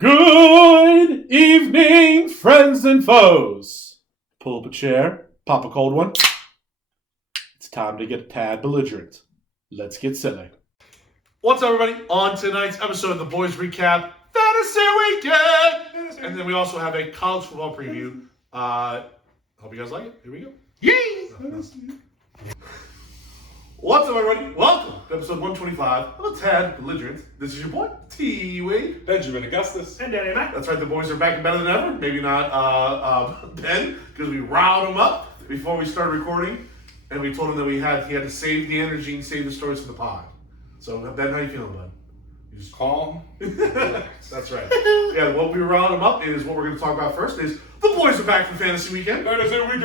Good evening, friends and foes. Pull up a chair, pop a cold one. It's time to get a tad belligerent. Let's get silly. What's up, everybody? On tonight's episode of the Boys Recap Fantasy Weekend! And then we also have a college football preview. Hope you guys like it. Here we go. Yay! What's up, everybody? Welcome to episode 125 of A Tad Belligerent. This is your boy, T-Wade. Benjamin Augustus. And DannyMatt. That's right, the boys are back and better than ever. Maybe not Ben, because we riled him up before we started recording. And we told him that he had to save the energy and save the stories for the pod. So, Ben, how you feeling, bud? You just calm. That's right. Yeah, what we riled him up is what we're going to talk about first is the boys are back from Fantasy Weekend. Fantasy Weekend!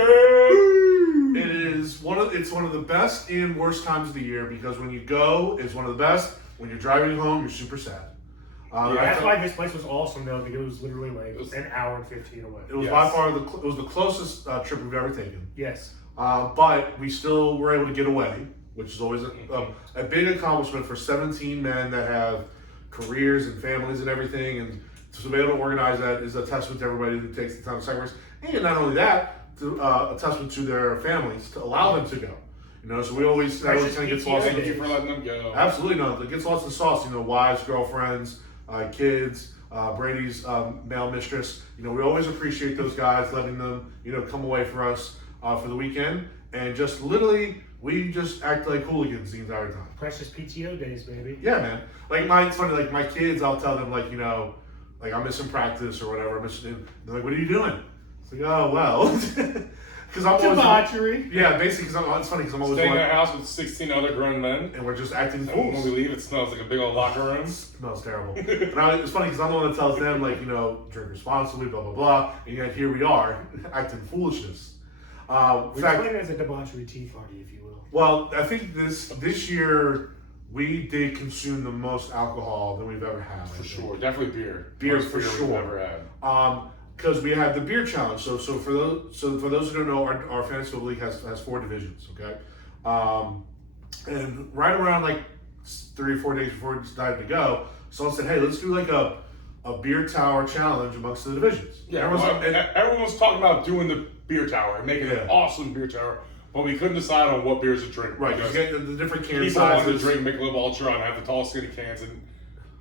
It's one of the best and worst times of the year because when you go, it's one of the best. When you're driving home, you're super sad. That's why this place was awesome, though, because it was literally like an hour and 15 away. It was by far it was the closest trip we've ever taken. Yes. But we still were able to get away, which is always a big accomplishment for 17 men that have careers and families and everything. And to be able to organize that is a testament to everybody who takes the time to sacrifice. And not only that, a testament to their families to allow them to go. You know, so we always kind of gets lost. Thank you for letting them go. Absolutely not. It gets lost in the sauce. You know, wives, girlfriends, kids, Brady's male mistress. You know, we always appreciate those guys letting them, come away for us for the weekend. And just literally, we just act like hooligans the entire time. Precious PTO days, baby. Yeah, man. It's funny, like my kids, I'll tell them, I'm missing practice or whatever. They're like, what are you doing? It's like, oh, well. Because I'm debauchery. Yeah, basically, because it's funny because I'm always staying in a house with 16 other grown men. And we're just acting and fools. when we leave, it smells like a big old locker room. It smells terrible. And it's funny because I'm the one that tells them, drink responsibly, blah, blah, blah. And yet here we are, acting foolishness. We're playing as a debauchery tea party, if you will. Well, I think this year we did consume the most alcohol than we've ever had. For sure. Definitely beer. Beer most for beer sure. We've ever had. Because we had the beer challenge. So for those who don't know, our fantasy football league has 4 divisions. Okay, and right around 3 or 4 days before we decided to go, someone said, "Hey, let's do a beer tower challenge amongst the divisions." Yeah, everyone was talking about doing the beer tower and making an awesome beer tower, but we couldn't decide on what beers to drink. Right, because you get the different can people sizes. wanted to drink Michelob Ultra and have the tall, skinny cans and.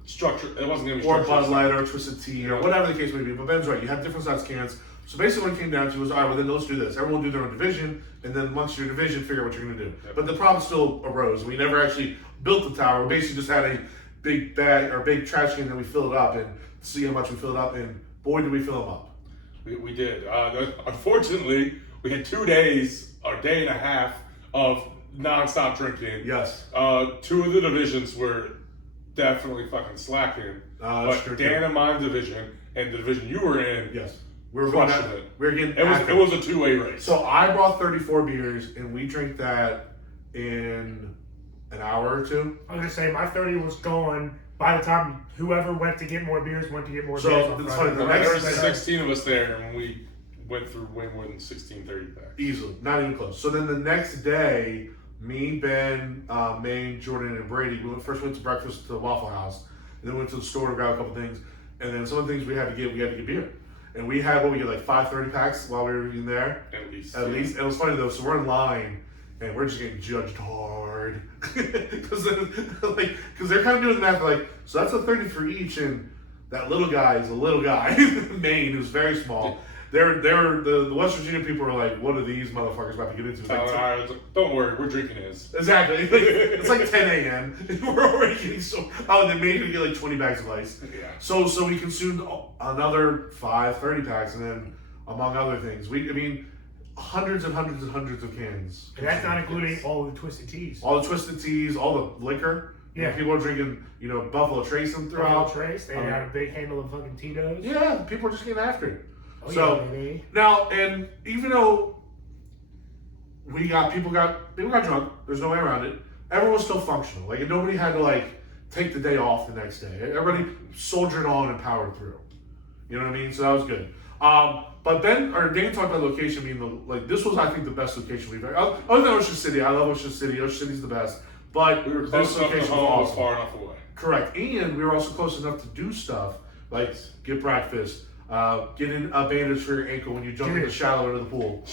Structure. It wasn't going to be or Bud Light or Twisted Tea or whatever the case may be. But Ben's right. You have different size cans. So basically, what it came down to was, all right, well then let's do this. Everyone will do their own division, and then amongst your division, figure out what you're going to do. Yep. But the problem still arose. We never actually built the tower. We basically just had a big bag or big trash can that we filled it up and see how much we filled up. And boy, did we fill them up. We did. Unfortunately, we had 2 days or a day and a half of nonstop drinking. Yes. 2 of the divisions were definitely fucking slacking. But Dan and my division and the division you were in, yes, we were crushing it. We were getting. It was a 2-way race. So I brought 34 beers, and we drank that in an hour or 2. I was gonna say my 30 was gone by the time whoever went to get more beers went to get more beers. So it's funny. There was 16 of us there, and we went through way more than 16 30 packs. Easily, not even close. So then the next day, me, Ben, Maine, Jordan, and Brady, we went to breakfast to the Waffle House, and then went to the store to grab a couple things, and then some of the things we had to get beer. And we had, 5 30 packs while we were in there? At least. And it was funny though, so we're in line, and we're just getting judged hard. Because they're kind of doing the math, so that's a 30 for each, and that little guy is a little guy, Maine, who's very small. The West Virginia people are like, what are these motherfuckers about to get into? Don't worry, we're drinking his. Exactly. It's like 10 a.m. and we're already getting so. Oh, and then maybe we get 20 bags of ice. Yeah. So we consumed another 5 30 packs, and then among other things, hundreds and hundreds and hundreds of cans. And that's not including all the Twisted Teas. All the Twisted Teas, all the liquor. Yeah. People are drinking, Buffalo Trace them throughout. Buffalo Trace. They had a big handle of fucking Tito's. Yeah, people are just getting after it. Oh, Now, and even though people got drunk, there's no way around it. Everyone was still functional. Nobody had to take the day off the next day. Everybody soldiered on and powered through. You know what I mean? So that was good. But Dan talked about location being this was, I think, the best location we've ever. Other than Ocean City, I love Ocean City. Ocean City's the best. But we were close enough to home, was far enough away. Correct, and we were also close enough to do stuff Like, get breakfast. Getting a bandage for your ankle when you jump in the shallow into the pool.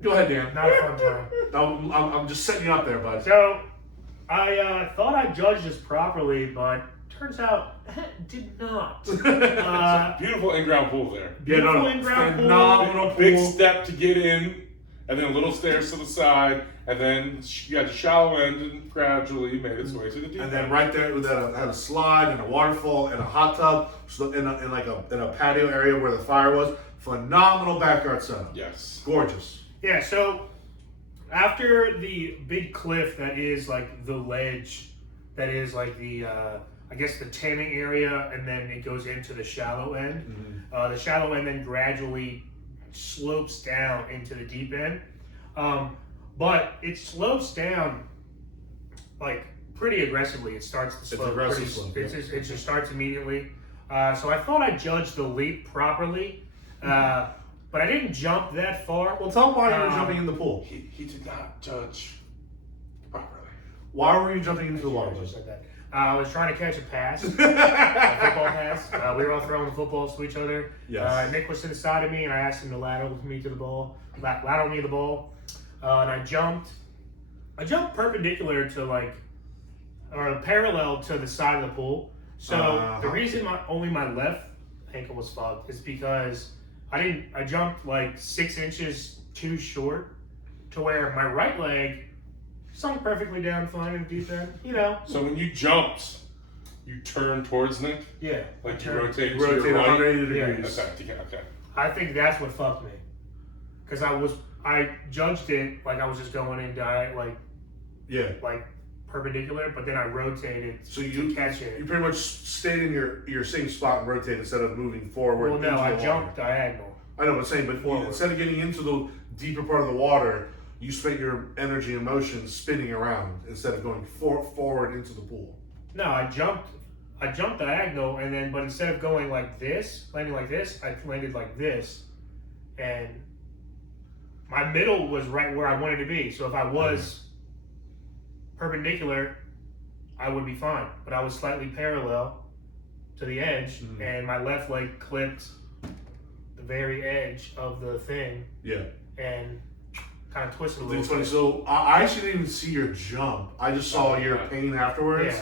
Go ahead, Dan. Not a fun time. No, I'm just setting you up there, bud. So, I thought I judged this properly, but turns out did not. Beautiful in-ground pool there. Beautiful in-ground pool. Phenomenal pool. Big step to get in, and then little stairs to the side, and then you got the shallow end and gradually made its way to the deep And end. then right there, that had a slide and a waterfall and a hot tub, so in a patio area where the fire was. Phenomenal backyard setup. Yes. Gorgeous. Yeah, so after the big cliff that is like the ledge, that is like the, I guess the tanning area, and then it goes into the shallow end. The shallow end then gradually slopes down into the deep end. But it slopes down like pretty aggressively. It starts to slope. It just starts immediately. So I thought I judged the leap properly. But I didn't jump that far. Well, tell him why you were jumping in the pool. He did not judge properly. Why were you jumping into the water? Just like that. I was trying to catch a pass, a football pass. We were all throwing the footballs to each other. Yes. Nick was to the side of me, and I asked him to ladle me to the ball, ladle me the ball, and I jumped. I jumped perpendicular to or parallel to the side of the pool. So the reason only my left ankle was fucked is because I jumped like 6 inches too short to where my right leg sunk perfectly down fine in the deep end, So when you jumped, you turned towards Nick? Yeah. Like you rotate to Rotate your right? 180 degrees. Okay. I think that's what fucked me. Because I judged it like I was just going in like perpendicular, but then I rotated to catch it. You pretty much stayed in your same spot and rotated instead of moving forward. Well, no, I jumped diagonal. I know what I'm saying, but instead of getting into the deeper part of the water, you spent your energy and motion spinning around instead of going forward into the pool. No, I jumped diagonal, and then but instead of going like this, landing like this, I landed like this, and my middle was right where I wanted to be. So if I was perpendicular, I would be fine. But I was slightly parallel to the edge, and my left leg clipped the very edge of the thing. Yeah. And kind of twisted a little It's funny. bit. So I actually didn't even see your jump. I just saw your pain afterwards,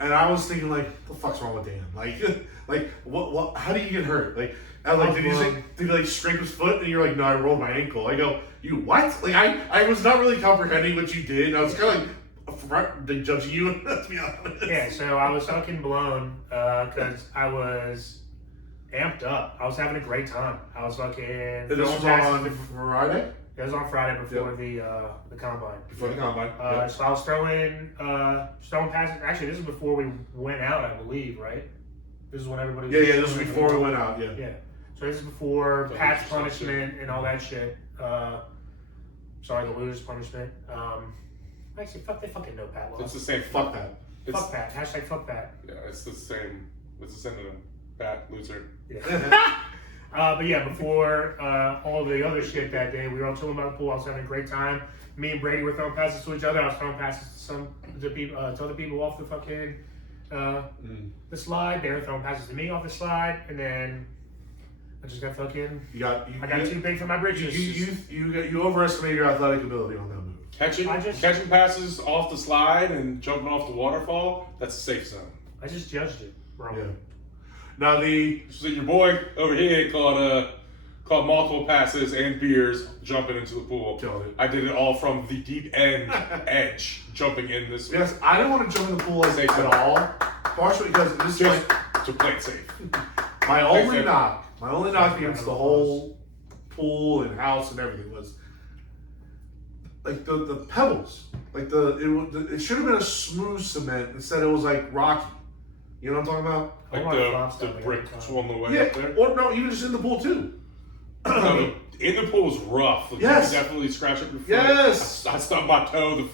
and I was thinking like, "What the fuck's wrong with Dan? Like, what? How do you get hurt? Like, did he scrape his foot?" And you're like, "No, I rolled my ankle." I go, "You what?" Like, I was not really comprehending what you did. I was kind of like, "They judging you?" To be honest. Yeah. So I was fucking blown because I was amped up. I was having a great time. I was fucking. This was on Friday. It was on Friday before the combine. Before the combine. So I was throwing passes. Actually, this is before we went out, I believe, right? This is when everybody was Yeah, this was before we went out, Yeah. So this is before patch punishment and all that shit. Sorry, the losers punishment. Actually, they fucking know Pat lost. It's the same. Fuck that. Fuck Pat. Hashtag fuck Pat. Yeah, it's the same. It's the same as Pat loser. Yeah. But yeah, before all the other shit that day, we were all chilling by the pool. I was having a great time. Me and Brady were throwing passes to each other. I was throwing passes to other people off the fucking the slide. They were throwing passes to me off the slide, and then I just got fucking. I got too big for my britches. You overestimated your athletic ability on that move. Catching passes off the slide and jumping off the waterfall, that's a safe zone. I just judged it wrong. Yeah. Now So your boy over here caught multiple passes and beers jumping into the pool. Killed it. I did it all from the deep end edge, jumping in this. Yes, I didn't want to jump in the pool at all. Partially because this is to play it safe. My only knock against the whole pool and house and everything was like the pebbles. Like it should have been a smooth cement. Instead, it was like rocky. You know what I'm talking about? Like the brick swung the way up there? Or no, even just in the pool too. No, in the pool was rough. Yes. You definitely scratch up your foot. Yes. I stubbed my toe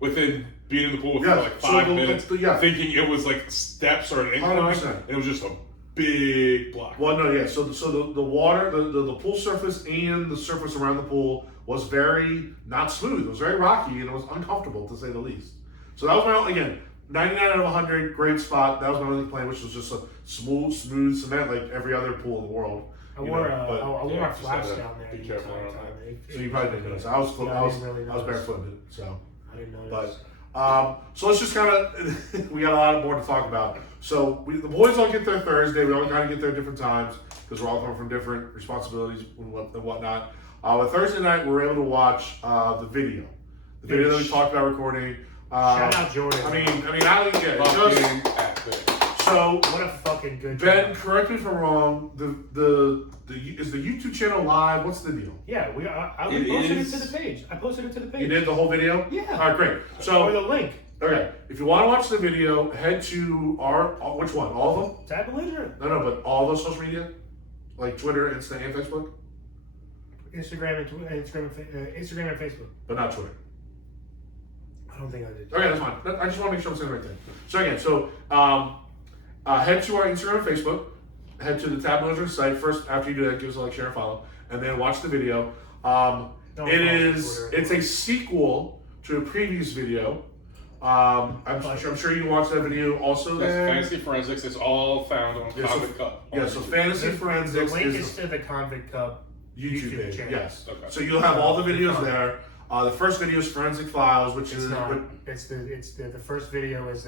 within being in the pool for like 5 minutes, thinking it was like steps or an incline. 100%. It was just a big block. Well, no, yeah. So the water, the pool surface and the surface around the pool was very not smooth. It was very rocky and it was uncomfortable to say the least. So that was 99 out of 100, great spot. That was my only complaint, which was just a smooth cement like every other pool in the world. I wore my flats down there. Be careful around So you probably didn't notice. I was barefooted, so. I didn't notice. But so let's just kind of we got a lot more to talk about. So the boys all get there Thursday. We all kind of get there at different times because we're all coming from different responsibilities and whatnot. But Thursday night we were able to watch the video. The video that we talked about recording. Shout out Jordan. I don't even get it. So what a fucking good Ben, job. correct me if I'm wrong. Is the YouTube channel live? What's the deal? Yeah, I posted it to the page. I posted it to the page. You did the whole video? Yeah. All right, great. So or the link. Okay, if you want to watch the video, head to which one? All of them? Tab belligerent. No, but all those social media, like Twitter, Insta, and Facebook. Instagram and Facebook. But not Twitter. I don't think I did. Okay, that's fine. I just want to make sure I'm saying the right thing. So again, head to our Instagram and Facebook. Head to the Tab Belligerent site first. After you do that, give us a like, share, and follow, and then watch the video. It's a sequel to a previous video. I'm sure you watched that video also. That's Fantasy Forensics. It's all found on Convict Cup. Yeah, so Fantasy Forensics. The link is to the Convict Cup YouTube page. channel. Yes. Okay. So you'll have all the videos there. The first video is Forensic Files, which It's is not. It's the first video is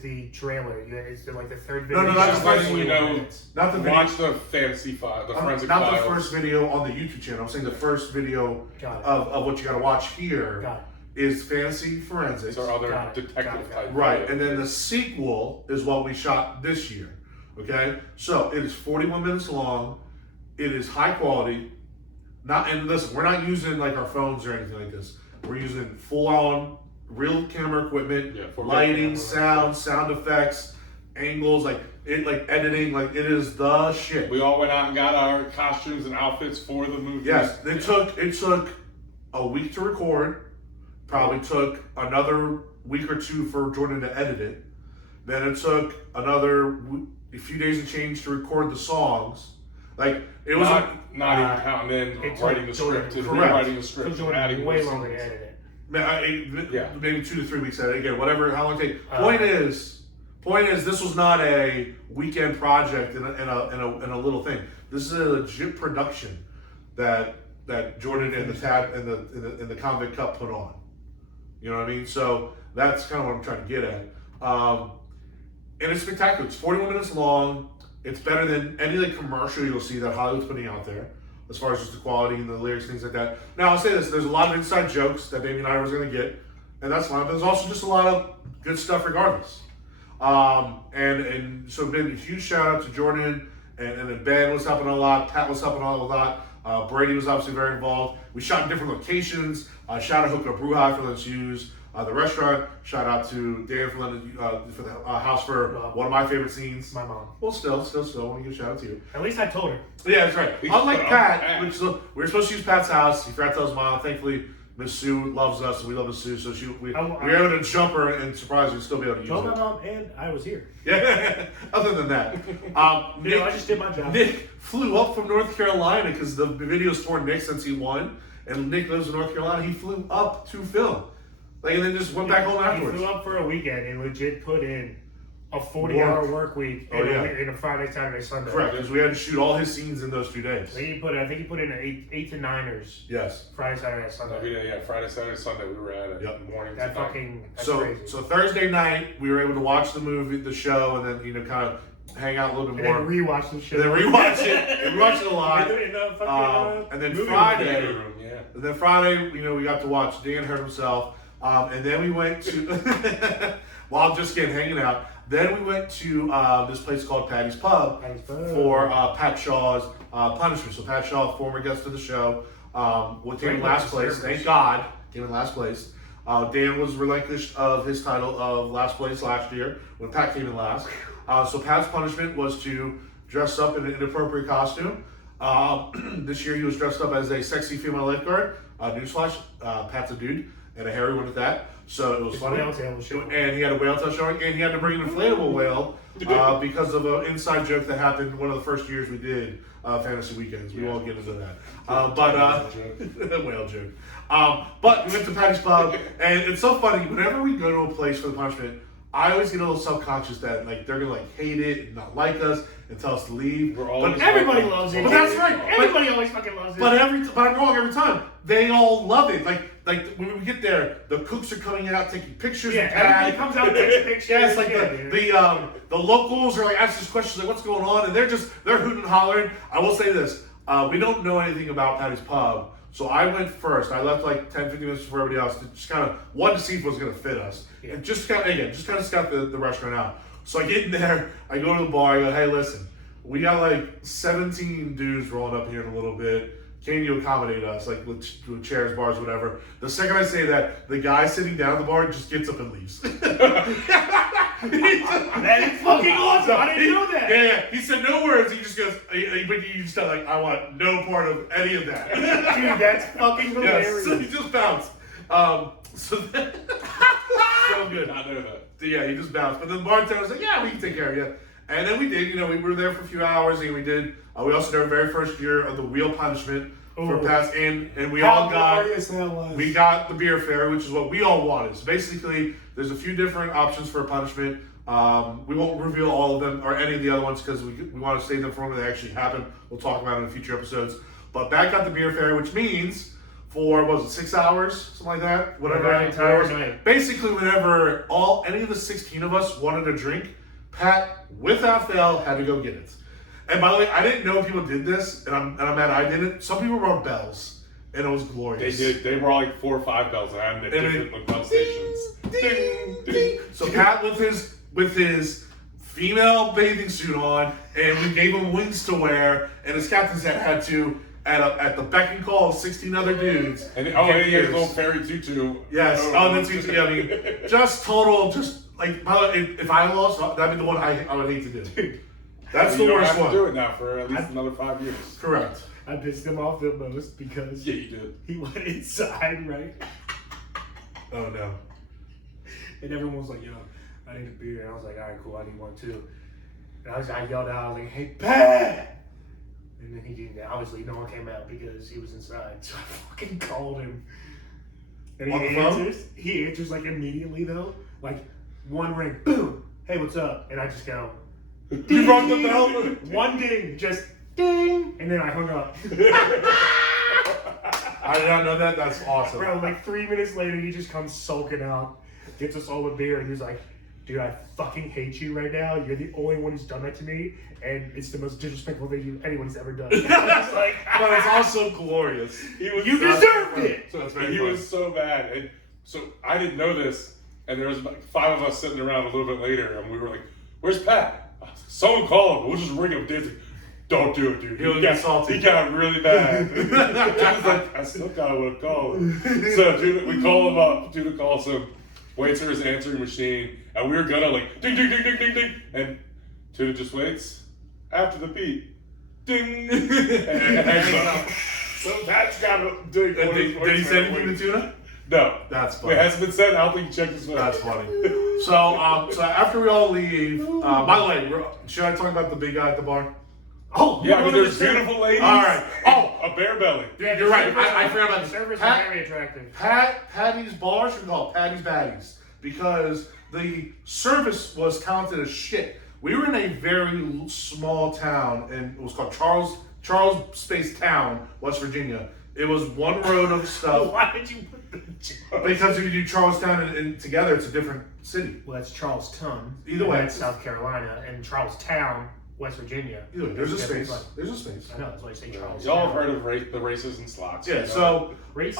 the trailer. It's like the third No, video. not Just the letting first you know. Not the video. Watch the Fantasy File, the Forensic Not Files. the first video on the YouTube channel. I'm saying the first video of what you got to watch here is Fantasy Forensics. These are other detective type. Right, and then the sequel is what we shot this year. Okay, so it is 41 minutes long. It is high quality. And listen, we're not using like our phones or anything like this. We're using full-on real camera equipment, lighting, sound effects, angles, like editing, like it is the shit. We all went out and got our costumes and outfits for the movie. Yes, it took a week to record. Probably took another week or two for Jordan to edit it. Then it took a few days and change to record the songs. Like it was not even counting in writing the script and rewriting the script and adding way longer to edit it. Maybe 2 to 3 weeks edit again, whatever. How long it take? Point is, this was not a weekend project and a little thing. This is a legit production that Jordan and the Tab and the Convict Cup put on. You know what I mean? So that's kind of what I'm trying to get at. And it's spectacular. It's 41 minutes long. It's better than any commercial you'll see that Hollywood's putting out there, as far as just the quality and the lyrics, things like that. Now I'll say this: there's a lot of inside jokes that maybe not everyone's going to get, and that's fine. But there's also just a lot of good stuff regardless. And so been a huge shout out to Jordan and then Ben was helping a lot. Pat was helping a lot. Brady was obviously very involved. We shot in different locations. Shout out Hookup Brewhai for letting us use the restaurant. Shout out to Dan for letting for the house for one of my favorite scenes. My mom. Well, still, I want to give a shout out to you. At least I told her. Yeah, that's right. Unlike Pat, which we were supposed to use Pat's house. He forgot to tell his mom. Thankfully, Miss Sue loves us, and we love Miss Sue. So we were able to jump her and surprise her and still be able to use told her. my mom, and I was here. Yeah. Other than that, Nick, I just did my job. Nick flew up from North Carolina because the video's for Nick since he won, and Nick lives in North Carolina. He flew up to film, and then just went back home afterwards. He flew up for a weekend and legit put in a 40-hour work week in a Friday, Saturday, Sunday. Correct, because we had to shoot all his scenes in those 2 days. I think he put in 8 to 9ers. Yes. Friday, Saturday, Sunday. Yeah, Friday, Saturday, Sunday. We were at it. Yep. Morning. That's crazy. So Thursday night we were able to watch the show, and then kind of hang out a little bit more. And then rewatch the show. And then rewatch it. And rewatch it a lot. And then Friday. And then Friday, we got to watch Dan Hurt himself. And then we went to while just hanging out. Then we went to this place called Patty's Pub for Pat Shaw's punishment. So Pat Shaw, former guest of the show, came in last place. Thank God, came in last place. Dan was relinquished of his title of last place last year when Pat came in last. So Pat's punishment was to dress up in an inappropriate costume. This year he was dressed up as a sexy female lifeguard. Newsflash, Pat's a dude, and a hairy one at that. So it was funny. And he had a whale tail showing, and he had to bring an inflatable whale because of an inside joke that happened one of the first years we did Fantasy Weekends. We won't get into that. Whale joke. But we went to Patty's Pub, and it's so funny. Whenever we go to a place for the punishment, I always get a little self-conscious that like they're gonna like hate it and not like us and tell us to leave. But everybody loves it. But that's right. Everybody always fucking loves it. But I'm wrong every time. They all love it. Like when we get there, the cooks are coming out taking pictures. Yeah, everybody comes out and takes pictures. Yeah, it's like the locals are like asking us questions like what's going on, and they're hooting and hollering. I will say this: we don't know anything about Patty's Pub, so I went first. I left like 10, 15 minutes before everybody else to just kind of one to see if it was going to fit us, and just kind of scout the restaurant out. So I get in there, I go to the bar, I go, hey, listen, we got like 17 dudes rolling up here in a little bit. Can you accommodate us, like with chairs, bars, whatever? The second I say that, the guy sitting down at the bar just gets up and leaves. That is fucking awesome. I didn't know that. Yeah. He said no words. He just goes, but you just like, I want no part of any of that. Dude, that's fucking hilarious. So he just bounced. So good. I know that. Yeah, he just bounced. But then the bartender was like, yeah, we can take care of you. And then we did, we were there for a few hours, and we did. We also did our very first year of the wheel punishment for Pats, and we all got. We got the beer fairy, which is what we all wanted. So basically, there's a few different options for a punishment. We won't reveal all of them or any of the other ones because we want to save them for when they actually happen. We'll talk about it in future episodes. But Pat got the beer fairy, which means for 6 hours, something like that, whatever. Entire night. Basically, whenever any of the 16 of us wanted a drink, Pat, without fail, had to go get it. And by the way, I didn't know people did this, and I'm mad I didn't. Some people wrote bells, and it was glorious. They did. They were like 4 or 5 bells that happened at different bell stations. Ding, ding. So Pat with his female bathing suit on, and we gave him wings to wear, and his captain's had to at the beck and call of 16 other dudes. And he had a little fairy tutu. Yes. The tutu. Yeah, I mean, just total. Just like by the way, if I lost, that'd be the one I would hate to do. Dude. That's the worst one. You don't have to do it now for at least another 5 years. Correct. I pissed him off the most because you did. He went inside, right? Oh no. And everyone was like, yo, I need a beer. And I was like, all right, cool, I need one too. And I yelled out, I was like, hey, Pat! And then he didn't. Obviously, no one came out because he was inside. So I fucking called him. And he answers like immediately though. Like one ring, boom. Hey, what's up? And I just go, you rung the bell? One ding, just ding. And then I hung up. I did not know that. That's awesome. Bro, like 3 minutes later, he just comes sulking out, gets us all a beer, and he's like, dude, I fucking hate you right now. You're the only one who's done that to me, and it's the most disrespectful thing anyone's ever done. I was like, but it's also glorious. You deserved it. So he was so bad. And so I didn't know this, and there was like 5 of us sitting around a little bit later, and we were like, where's Pat? Someone call him. We'll just ring him. Dave's like, don't do it, dude. He got salty. He got really bad. He was like, I still kind of want to call him. So we call him up. Dude calls him. Waits for his answering machine. And we were gonna like, ding, ding, ding, ding, ding, ding. And Tuna just waits. After the beat. Ding. And hangs up. So Pat's got to do it. Did he send anything to Tuna? No. That's funny. It hasn't been said. I don't think he checked his phone. That's funny. So after we all leave, by the way, should I talk about the big guy at the bar? Oh, yeah, because there's beautiful ladies. All right. Oh, a bear belly. Yeah, you're right. I forgot about the this. servers are very attractive. Patty's bar should be called Patty's Baddies because the service was talented as shit. We were in a very small town, and it was called Charles Space Town, West Virginia. It was one road of stuff. Why did you put the Charles? Because if you do Charlestown and together, it's a different city. Well, that's Charlestown. Either way, that's South Carolina, and Charlestown, West Virginia. Either way, there's a space. There's a space. I know. That's why I say Charles. Y'all have heard of the races and slots. Yeah. So races.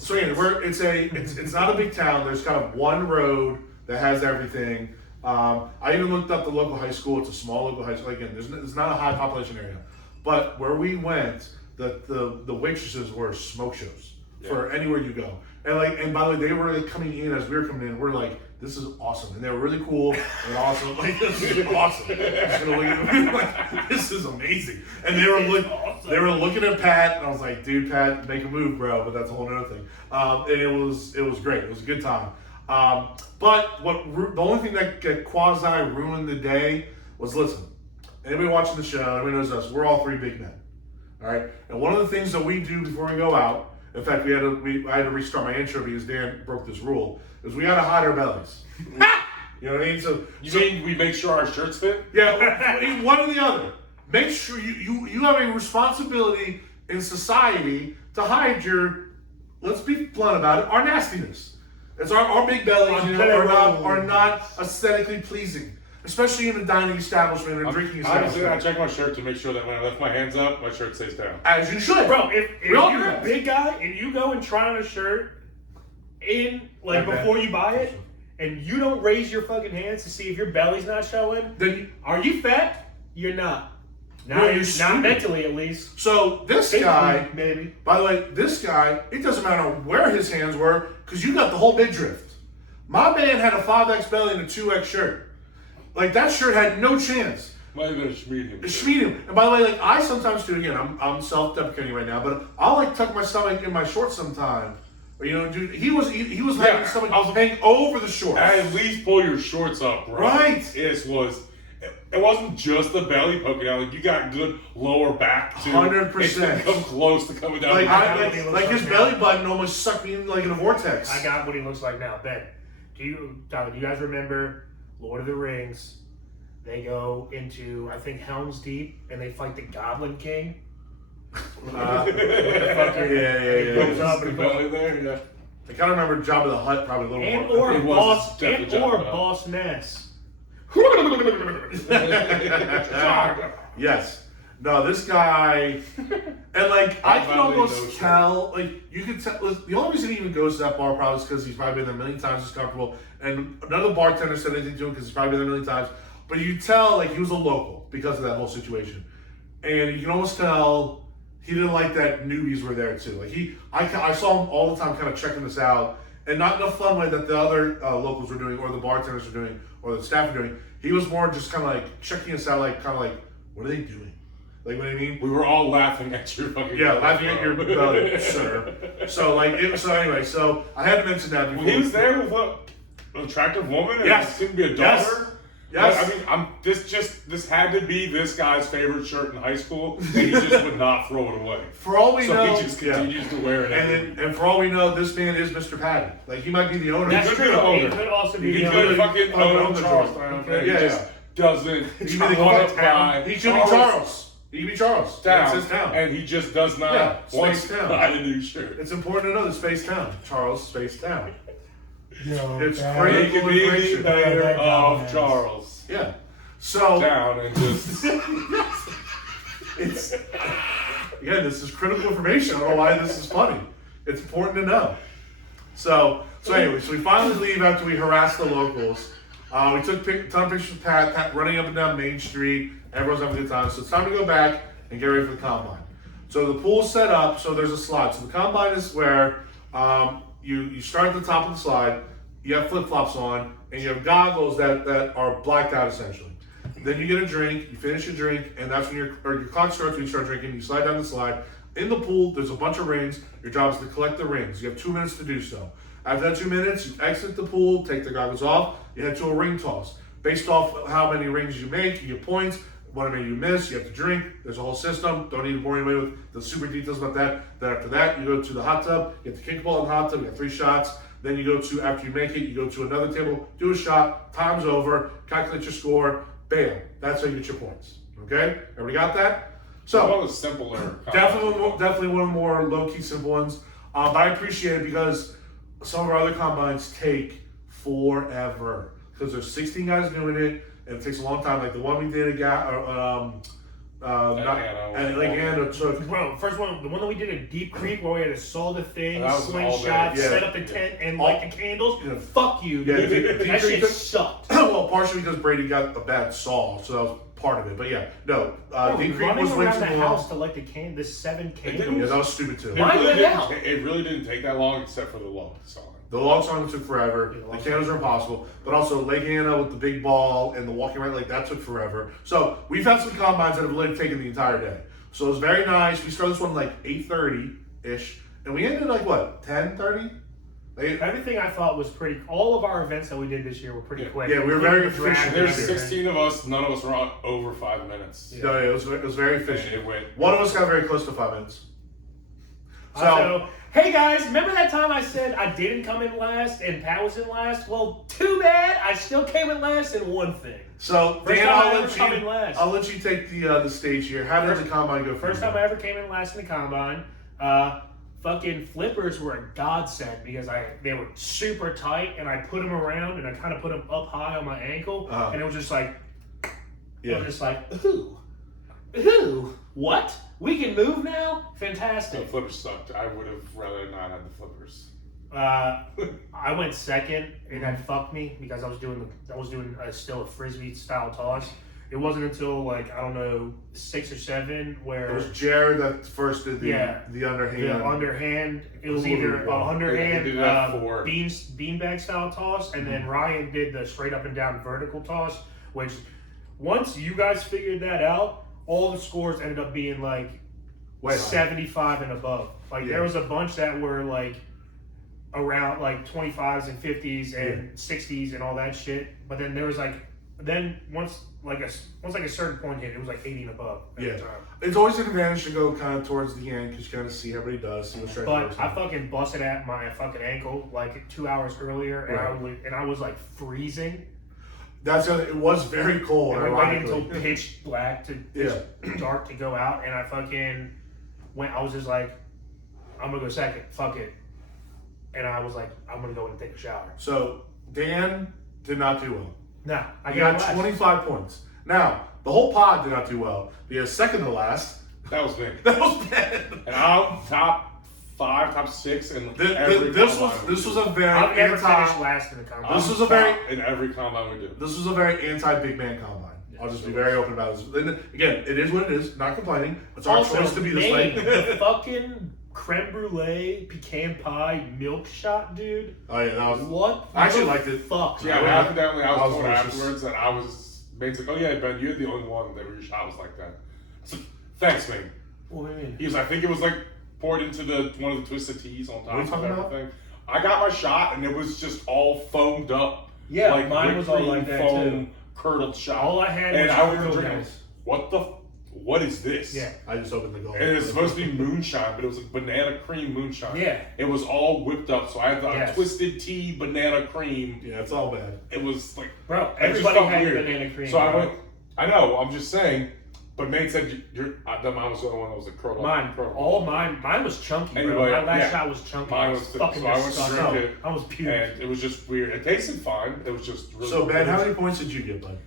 So yeah, it's not a big town. There's kind of one road that has everything. I even looked up the local high school. It's a small local high school. Again, it's not a high population area, but where we went, the waitresses were smoke shows for anywhere you go. And by the way, they were like coming in as we were coming in. We're like, this is awesome, and they were really cool and awesome. Like, this is awesome. Just gonna look at them, like, this is amazing. And they were looking at Pat, and I was like, dude, Pat, make a move, bro. But that's a whole other thing. And it was great. It was a good time. But the only thing that quasi ruined the day was, listen, anybody watching the show, everybody knows us. We're all 3 big men. All right, and one of the things that we do before we go out, in fact, I had to restart my intro because Dan broke this rule, is we got to hide our bellies. You know what I mean? So You mean we make sure our shirts fit? yeah, one or the other. Make sure you have a responsibility in society to hide your, let's be blunt about it, our nastiness. It's our big bellies, are not aesthetically pleasing, especially in a dining establishment or drinking Honestly, establishment. I check my shirt to make sure that when I lift my hands up, my shirt stays down. As you should, Bro, if all do you're a that. big guy and you go and try on a shirt before you buy it, and you don't raise your fucking hands to see if your belly's not showing, Then are you fat? You're not. No, you're not stupid. mentally, at least. So this guy, maybe. by the way, this guy, it doesn't matter where his hands were, because you got the whole midriff. My man had a 5X belly and a 2X shirt. Like, that shirt had no chance. Might have been a medium. It's medium. And by the way, like, I sometimes do, again, I'm self-deprecating right now, but I'll, like, tuck my stomach in my shorts sometime. Or, you know, dude, he was having his stomach hang over the shorts. At least pull your shorts up, bro. Right. It wasn't just the belly poking out. Like, you got good lower back too. 100%. It didn't come close to coming down. Like his belly button almost sucked me in like in a vortex. I got what he looks like now. Ben, Tyler, do you guys remember Lord of the Rings? They go into, I think, Helm's Deep, and they fight the Goblin King. Yeah. Goes up The and belly there, yeah. I kind of remember Jabba the Hutt probably a little and more. or It was boss definitely and or Jabba. Boss Ness. Yes. No, this guy, and like I can almost tell, like you can tell. The only reason he even goes to that bar probably is because he's probably been there a million times. He's comfortable, and none of the bartenders said anything to him because he's probably been there a million times. But you tell like he was a local because of that whole situation, and you can almost tell he didn't like that newbies were there too. Like I saw him all the time, kind of checking this out, and not in a fun way that the other locals were doing, or the bartenders were doing, or the staff were doing. He was more just kind of like checking us out, like kind of like, what are they doing? Like, what I mean? We were all laughing at your fucking belly. Laughing at your belly, sir. So anyway, so I had to mention that before. He was there with an attractive woman, and Yes. it couldn't be a Yes. daughter. Yes. I mean, this had to be this guy's favorite shirt in high school, and he just would not throw it away. For all we So know, he just continues to wear it. and for all we know, this man is Mr. Patty. Like he might be the owner. That's could true. be the He owner. could also be He the could owner. fucking own the Charles. joint. He Yeah, just doesn't He could be the want town. to buy He could be Charles. He could be Charles. That's his town. And he just does not Yeah, want Space to Town. buy a new shirt. It's important to know the Space Town. Charles Space Town. Yo, It's that- crazy. He could be the information. mayor That of dumbass. Charles. Yeah. So Down and just it's again, this is critical information. I don't know why this is funny. It's important to know. So anyway, so we finally leave after we harassed the locals. We took a ton of pictures of Pat running up and down Main Street. Everyone's having a good time. So it's time to go back and get ready for the combine. So the pool's set up. So there's a slide. So the combine is where you start at the top of the slide. You have flip flops on, and you have goggles that are blacked out essentially. Then you get a drink, you finish your drink, and that's when your clock starts when you start drinking. You slide down the slide. In the pool, there's a bunch of rings. Your job is to collect the rings. You have 2 minutes to do so. After that 2 minutes, you exit the pool, take the goggles off, you head to a ring toss. Based off how many rings you make, you get points. What many you miss, you have to drink. There's a whole system. Don't need to bore anybody with the super details about that. Then after that, you go to the hot tub, get the kickball in the hot tub, you have 3 shots. Then you go to, after you make it, you go to another table, do a shot, time's over, calculate your score, bail. That's how you get your points. Okay? Everybody got that? So, one of the simpler. definitely one of the more low-key simple ones. But I appreciate it because some of our other combines take forever. Because there's 16 guys doing it, and it takes a long time. Like the one we did Atlanta took. Bro, first one, the one that we did at Deep Creek where we had to saw the thing, That was swing all day. shots, Yeah. set up the tent, and light the candles. Yeah. Fuck you, Yeah, dude. Deep That Creek shit took- sucked. Well, partially because Brady got a bad saw, so that was part of it. But yeah, no. Bro, Deep Creek running was way around too the long. house to light the 7 Yeah, candles. that was stupid too. Why the hell? It really didn't take that long, except for the long song. The log song took forever. Yeah, the The log candles are impossible. But also Lake Anna with the big ball and the walking around, like that took forever. So we've had some combines that have literally taken the entire day. So it was very nice. We started this one like 8:30-ish. And we ended like what, 10:30? Everything I thought was pretty. All of our events that we did this year were pretty quick. Yeah, we were very Including the efficient. drag There's and everything. 16 of us, none of us were on over 5 minutes. No, it was very And efficient. it went. One of us got very close to 5 minutes. So, hey guys, remember that time I said I didn't come in last and Pat was in last? Well, too bad. I still came in last in one thing. So, First Dan, time I ever come in last. I'll let you take the stage here. How did the combine go for you? First time I ever came in last in the combine. Fucking flippers were a godsend because they were super tight and I put them around and I kind of put them up high on my ankle and it was just like, ooh, what? We can move now? Fantastic. The flippers sucked. I would have rather not had the flippers. I went second and that fucked me because I was doing still a frisbee style toss. It wasn't until like I don't know 6 or 7 where it was Jared that first did the underhand. The underhand. It was either a underhand beanbag style toss, and then Ryan did the straight up and down vertical toss. Which once you guys figured that out, all the scores ended up being like 75 and above. Like there was a bunch that were like around like 25s and 50s and 60s and all that shit. But then there was like once a certain point hit, it was like 80 and above at the time. It's always an advantage to go kind of towards the end because you kind of see how everybody does. But I fucking busted at my fucking ankle like 2 hours earlier, and I was like freezing. It was very cold. And we waited until pitch black to dark to go out, and I fucking went. I was just like, I'm gonna go second. Fuck it. And I was like, I'm gonna go in and take a shower. So Dan did not do well. No, I got 25 points. Now the whole pod did not do well because second to last. That was me. That was bad. And I'm top 5, top 6, and this was a very I've never finished last in the combine. This was a very in every combine we do. This was a very anti-big man combine. I'll just be very open about this. And again, it is what it is. Not complaining. It's our choice to be this way. The fucking creme brulee pecan pie milk shot, dude. Oh yeah, that was. What? I actually liked it. Fuck. Yeah, evidently I was told afterwards that I was. Maine's like, oh yeah, Ben, you're the only one that your shot was like that. I said, thanks, Maine. What do you mean? He was. I think it was like poured into one of the twisted teas on top of everything. About? I got my shot and it was just all foamed up. Yeah, like mine was all like that foam, too. Curdled shot. All I had and was I was curdled drinking. What is this? Yeah. I just opened the goal. And it's supposed to be moonshine, but it was a banana cream moonshine. Yeah. It was all whipped up, so I had the twisted tea banana cream. Yeah, it's all bad. It was like, bro, everybody had banana cream. So I went. I know. I'm just saying. But Mate said that mine was the only one that was a curl up. Mine was chunky, bro. Anyway, my last shot was chunky. Mine was fucking so I went to drink it. I was puking. And it was just weird. It tasted fine. It was just really So Ben, how many points did you get, bud?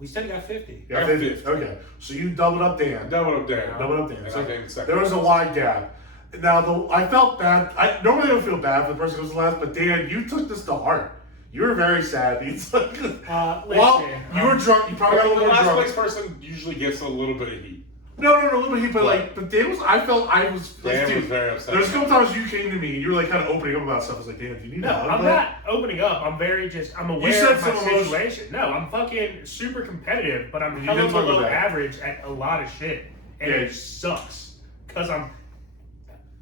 We said he got 50. Yeah, 50. Okay, so you doubled up Dan. Doubled up Dan. So I came second. there was a wide gap. Now, I felt bad. I normally don't feel bad for the person who was last, but Dan, you took this to heart. You were very sad. Well, you were drunk. You probably got a little more drunk. The last place person usually gets a little bit of heat. No, a little bit of heat, but Dan was. I was. Dan was very upset. There's a couple times you came to me and you were like kind of opening up about stuff. I was like, Dan, do you need help? I'm not opening up. I'm aware of my situation. No, I'm fucking super competitive, but I'm hella below average at a lot of shit, and it sucks because I'm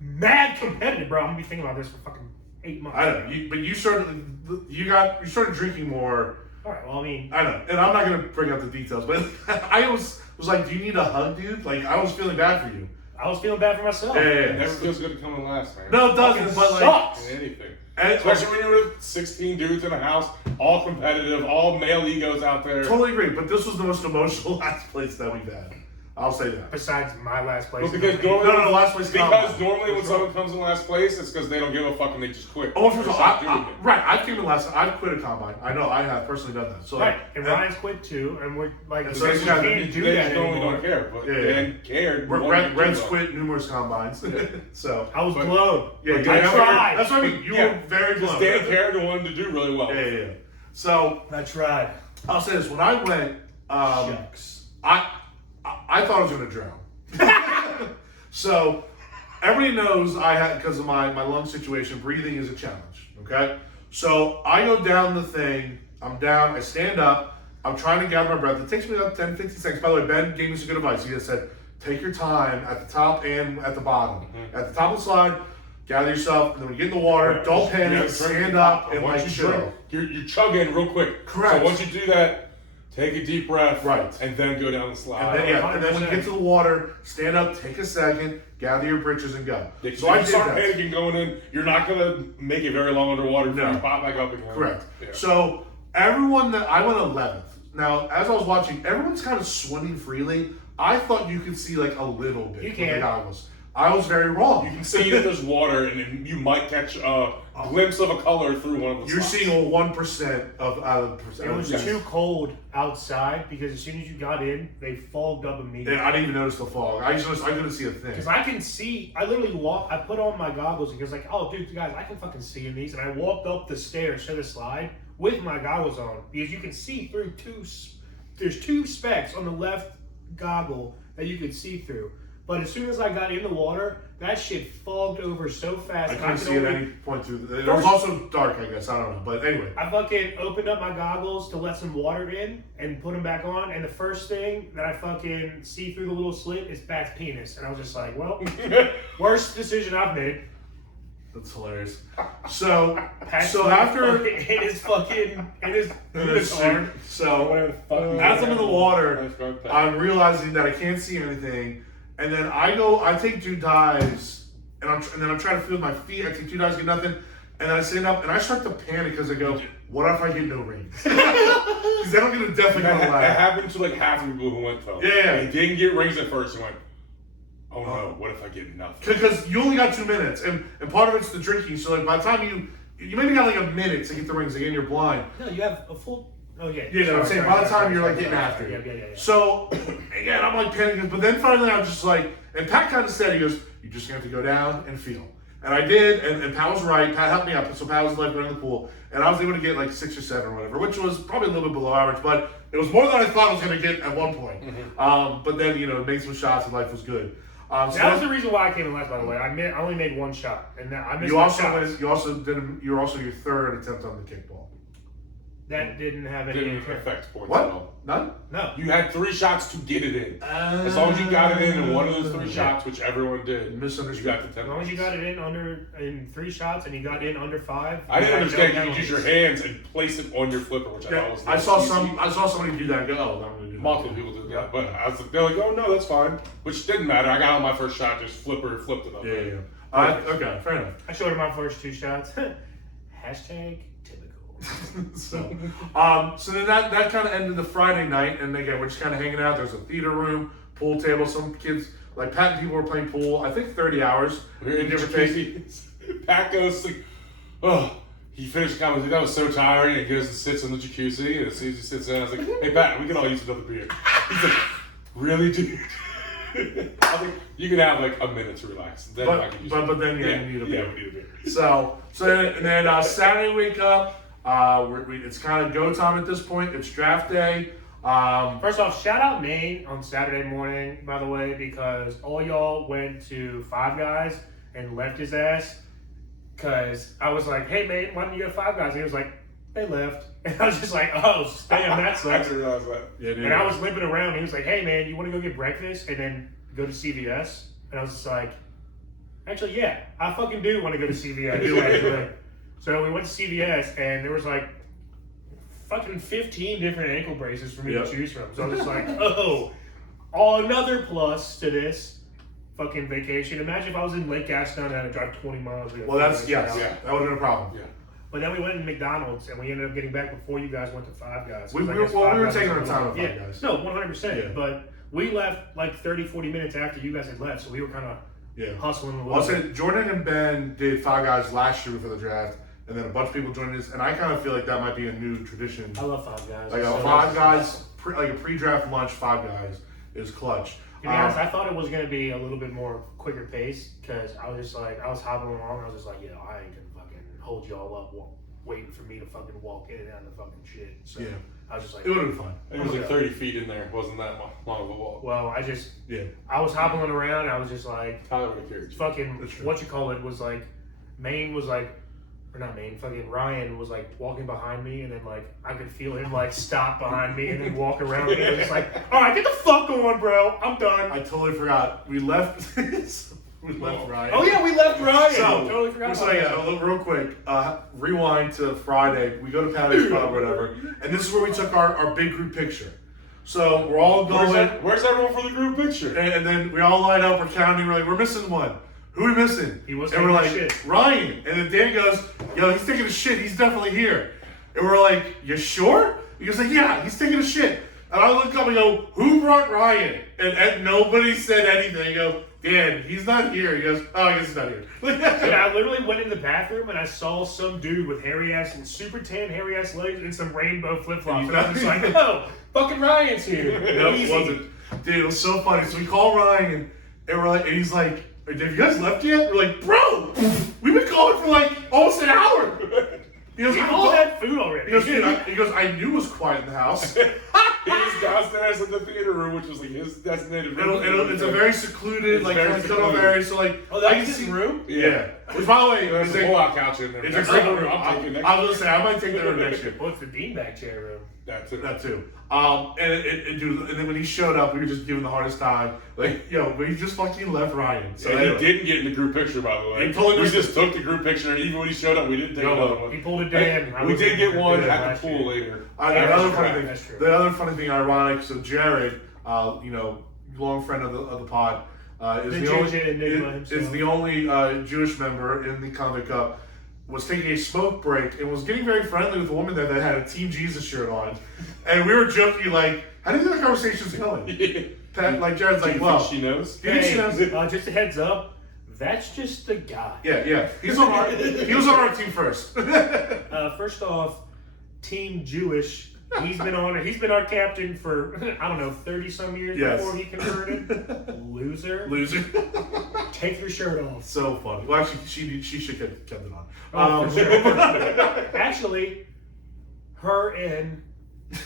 mad competitive, bro. I'm gonna be thinking about this for fucking 8 months. I know, but you started drinking more. All right, well, I mean, I know, and I'm not gonna bring up the details, but I was like, do you need a hug, dude? Like, I was feeling bad for you. I was feeling bad for myself. Yeah. It never feels good to come in last, man. No, it doesn't. But like, sucks. In anything. Especially when you're with 16 dudes in a house, all competitive, all male egos out there. Totally agree, but this was the most emotional last place that we've had. I'll say that. Besides my last place. Well, because last place. Because normally when someone comes in last place, it's because they don't give a fuck and they just quit. Oh, for sure. I came in last. I've quit a combine. I know. I have personally done that. So right, and Ryan's quit too, and we're like, so you can't do that anymore. Don't care, but Dan cared. Red's quit numerous combines. So I was blown. Yeah, I tried. That's what I mean. You were very blown. Dan cared and wanted to do really well. Yeah. So I tried. I'll say this: when I went, Shucks. I thought I was going to drown. So everybody knows I had, because of my lung situation, breathing is a challenge. Okay, so I go down the thing. I'm down. I stand up. I'm trying to gather my breath. It takes me about 10, 15 seconds. By the way, Ben gave me some good advice. He just said, take your time at the top and at the bottom. Mm-hmm. At the top of the slide, gather yourself, and then when you get in the water, don't panic. Stand up and like chill. You're chugging real quick. Correct. So once you do that, take a deep breath, Right. and then go down the slide. And then when you get to the water, stand up, take a second, gather your britches, and go. Yeah, so I you did start that. panicking going in, you're not going to make it very long underwater before you pop back up again. Correct. Yeah. So everyone that I went 11th. Now, as I was watching, everyone's kind of swimming freely. I thought you could see like a little bit with the goggles. I was very wrong. You can see that there's water, and you might catch a glimpse of a color through one of the You're spots. seeing a 1% of It was too cold outside because as soon as you got in, they fogged up immediately. I didn't even notice the fog. I couldn't see a thing. Because I can see, I literally I put on my goggles and he was like, oh, dude, guys, I can fucking see in these. And I walked up the stairs to the slide with my goggles on because you can see through there's two specks on the left goggle that you could see through. But as soon as I got in the water, that shit fogged over so fast. I couldn't see at any point through. It was also dark, I guess. I don't know. But anyway. I fucking opened up my goggles to let some water in and put them back on. And the first thing that I fucking see through the little slit is Pat's penis. And I was just like, well, worst decision I've made. That's hilarious. So Pat's after it is fucking hard. So as I'm in the water, I'm realizing that I can't see anything, and then I take 2 dives, and then I'm trying to feel my feet. I take 2 dives, get nothing, and then I stand up and I start to panic because I go, what if I get no rings? Because then I'm gonna definitely go That laugh. happened to like half of the people who went though. Yeah. They didn't get rings at first and went, oh no, what if I get nothing? Because you only got 2 minutes, and part of it's the drinking. So like by the time you maybe got like a minute to get the rings. Again, you're blind. No, you have a full. Oh yeah. You know what I'm saying? By the time you're like getting after it. Yeah. So again, I'm like panicking, but then finally I was just like, and Pat kind of said, he goes, "You just have to go down and feel." And I did, and Pat was right. Pat helped me up, so Pat was lifting in the pool, and I was able to get like 6 or 7 or whatever, which was probably a little bit below average, but it was more than I thought I was going to get at one point. But then made some shots, and life was good. So that was the reason why I came in last, by the way. I only made 1 shot, and I missed you my also shots. you were also your 3rd attempt on the kickball. That didn't have any Didn't impact. affect points What? at all. None? No. You had 3 shots to get it in. As long as you got it in one of those 3 shots, which everyone did, you Misunderstood. got the 10 As long as you got it in 3 shots and you got in under 5. I didn't then understand no you could use your hands and place it on your flipper, which I thought was I saw somebody do that and go, oh, I'm going to do that. multiple people did that, but I was like, they're like, oh no, that's fine. Which didn't matter. I got on my first shot, just flipped it up. Yeah. Okay, fair enough. I showed him my first 2 shots. Hashtag typical. So then that kind of ended the Friday night, and again, we're just kind of hanging out. There's a theater room, pool table. Some kids, like Pat and people were playing pool. I think 30 hours. We're in jacuzzi. Pat goes like, oh, he finished the conversation. That was so tiring. And he goes and sits in the jacuzzi. And as soon as he sits in, I was like, hey, Pat, we can all use another beer. He's like, really, dude? I was like, you can have like a minute to relax. Then I can use but then you need a beer. Yeah, we need a beer. So then Saturday we wake up. It's kind of go time at this point. It's draft day. First off, shout out Maine on Saturday morning, by the way, because all y'all went to Five Guys and left his ass. Because I was like, hey, Maine, why didn't you go to Five Guys? And he was like, they left. And I was just like, oh, damn, that I sucks. didn't realize that. Yeah, dude. And I was limping around. And he was like, hey, man, you want to go get breakfast and then go to CVS? And I was just like, actually, yeah, I fucking do want to go to CVS. So we went to CVS, and there was like fucking 15 different ankle braces for me to choose from. So I was just like, oh, another plus to this fucking vacation. Imagine if I was in Lake Gaston and I had to drive 20 miles. Well, that would have been a problem. Yeah. But then we went to McDonald's, and we ended up getting back before you guys went to Five Guys. We were taking our time with Five Guys. No, 100%. But we left like 30, 40 minutes after you guys had left, so we were kind of hustling a little I'll bit. say Jordan and Ben did Five Guys last year for the draft, and then a bunch of people joined us, and I kind of feel like that might be a new tradition. I love Five Guys. Like a Five Guys, like a pre-draft lunch, Five Guys is clutch. To be honest, I thought it was going to be a little bit more quicker pace, because I was just like, I was hobbling along, I was just like, I ain't going to fucking hold y'all up waiting for me to fucking walk in and out of the fucking shit. So I was just like, it would have been fun. It was like 30 feet in there. It wasn't that long of a walk. well, I was hobbling around, I was just like, Tyler would have carried you. fucking, what you call it, was like, Maine was like, or not Maine, fucking Ryan was like walking behind me, and then like I could feel him like stop behind me and then walk around me. I was just like, all right, get the fuck on, bro. I'm done. I totally forgot. We left. We left Ryan. Oh yeah, we left Ryan. So, Totally forgot about that. real quick, rewind to Friday. We go to Patty's Pub or whatever, and this is where we took our big group picture. So we're all going. Where's everyone for the group picture? And then we all line up, we're counting, we're like, we're missing one. Who are we missing? He was and we're like, taking a shit. Ryan. And then Danny goes, yo, he's taking a shit, he's definitely here. And we're like, you sure? He goes like, yeah, he's taking a shit. And I look up and go, who brought Ryan? And nobody said anything. I go, Dan, he's not here. He goes, oh, I guess he's not here. Dude, I literally went in the bathroom and I saw some dude with hairy ass and super tan hairy ass legs and some rainbow flip flops. And I was just like, oh, fucking Ryan's here. No, it wasn't. Dude, it was so funny. So we call Ryan and we're like, and he's like, have you guys left yet? We're like, bro, we've been calling for like almost an hour. He goes, We all had food already. he goes, I knew it was quiet in the house. He was downstairs in the theater room, which was like his designated room. It's a very secluded, It's like very kind of cut off secluded. area. So like, Oh, I that can was his see room? Yeah. Which, by the way, There's a pull-out couch in there. it's a That's great the room. I'm taking next I was gonna say I might take that room next year. Well, it's the beanbag chair room. That too. That too. Dude, and then when he showed up, we were just giving the hardest time. Like, yo, we just fucking left Ryan. So And anyway. he didn't get in the group picture, by the way. He totally we missed just took the group picture, and even when he showed up, we didn't take another one. He pulled a Dan. Hey, we did get one at the year. pool later. That's true. The other funny thing, ironic. So Jared, long friend of the pod, is the only Jewish member in the Convict Cup. Was taking a smoke break and was getting very friendly with a woman there that had a Team Jesus shirt on, and we were joking like, "How do you think the conversation's going?" Like Jared's like, "Well, she knows." do you think she knows?" Just a heads up, that's just the guy. Yeah. He was on our team first. First off, Team Jewish. He's been our captain for I don't know 30 some years before he converted. Loser. Take your shirt off. So funny. Well, actually, she should have kept it on. For sure. Actually, her and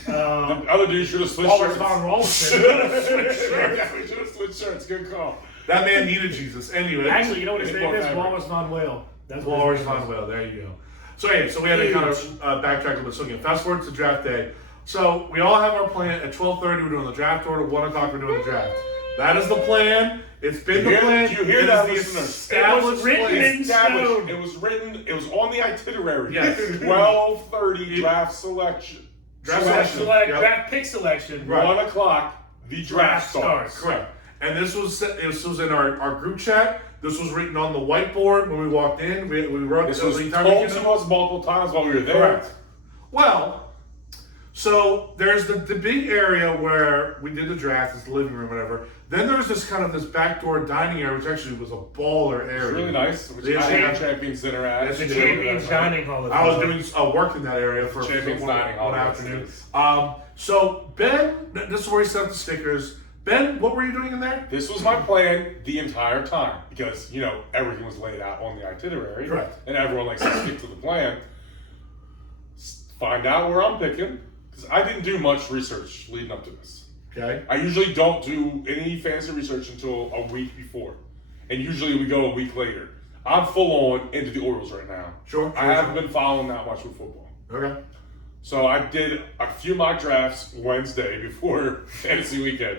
The other dude should have switched Wallace shirts. Von Rolston. We should have switched shirts. Good call. That man needed Jesus. Anyway. Actually, you know what his It's name more is? fabric. Wallace Von Whale. That's what Walrus his name Von is. Whale. There you go. So yeah, so we had to kind of backtrack a little bit. So again, fast forward to draft day. So we all have our plan. At 12:30, we're doing the draft order. 1 o'clock, we're doing the draft. That is the plan. It's been the plan. Do you hear It that, is the listeners? established It was written plan. in stone. It was written. It was on the itinerary. Yes. 12:30 draft selection. Draft Selection. selection. Yep. Draft pick selection. Right. 1 o'clock. The draft starts. Correct. And this was in our group chat. This was written on the whiteboard when we walked in. We wrote This the was entire told weekend. to us multiple times while we were there. Correct. Well, so there's the big area where we did the draft, it's the living room, whatever. Then there's this backdoor dining area, which actually was a baller area. It's really nice. Which Yeah, I yeah. had Champions Dinner at. Yes, The you Champions Dining Hall of I was Fame. doing work in that area for Champions one Dining Hall, afternoon. yes. So Ben, this is where he set up the stickers. Ben, what were you doing in there? This was my plan the entire time because, everything was laid out on the itinerary. Correct. And everyone likes to stick to the plan. Find out where I'm picking because I didn't do much research leading up to this. Okay. I usually don't do any fancy research until a week before. And usually we go a week later. I'm full on into the Orioles right now. Sure. I haven't been following that much with football. Okay. So I did a few mock drafts Wednesday before fantasy weekend.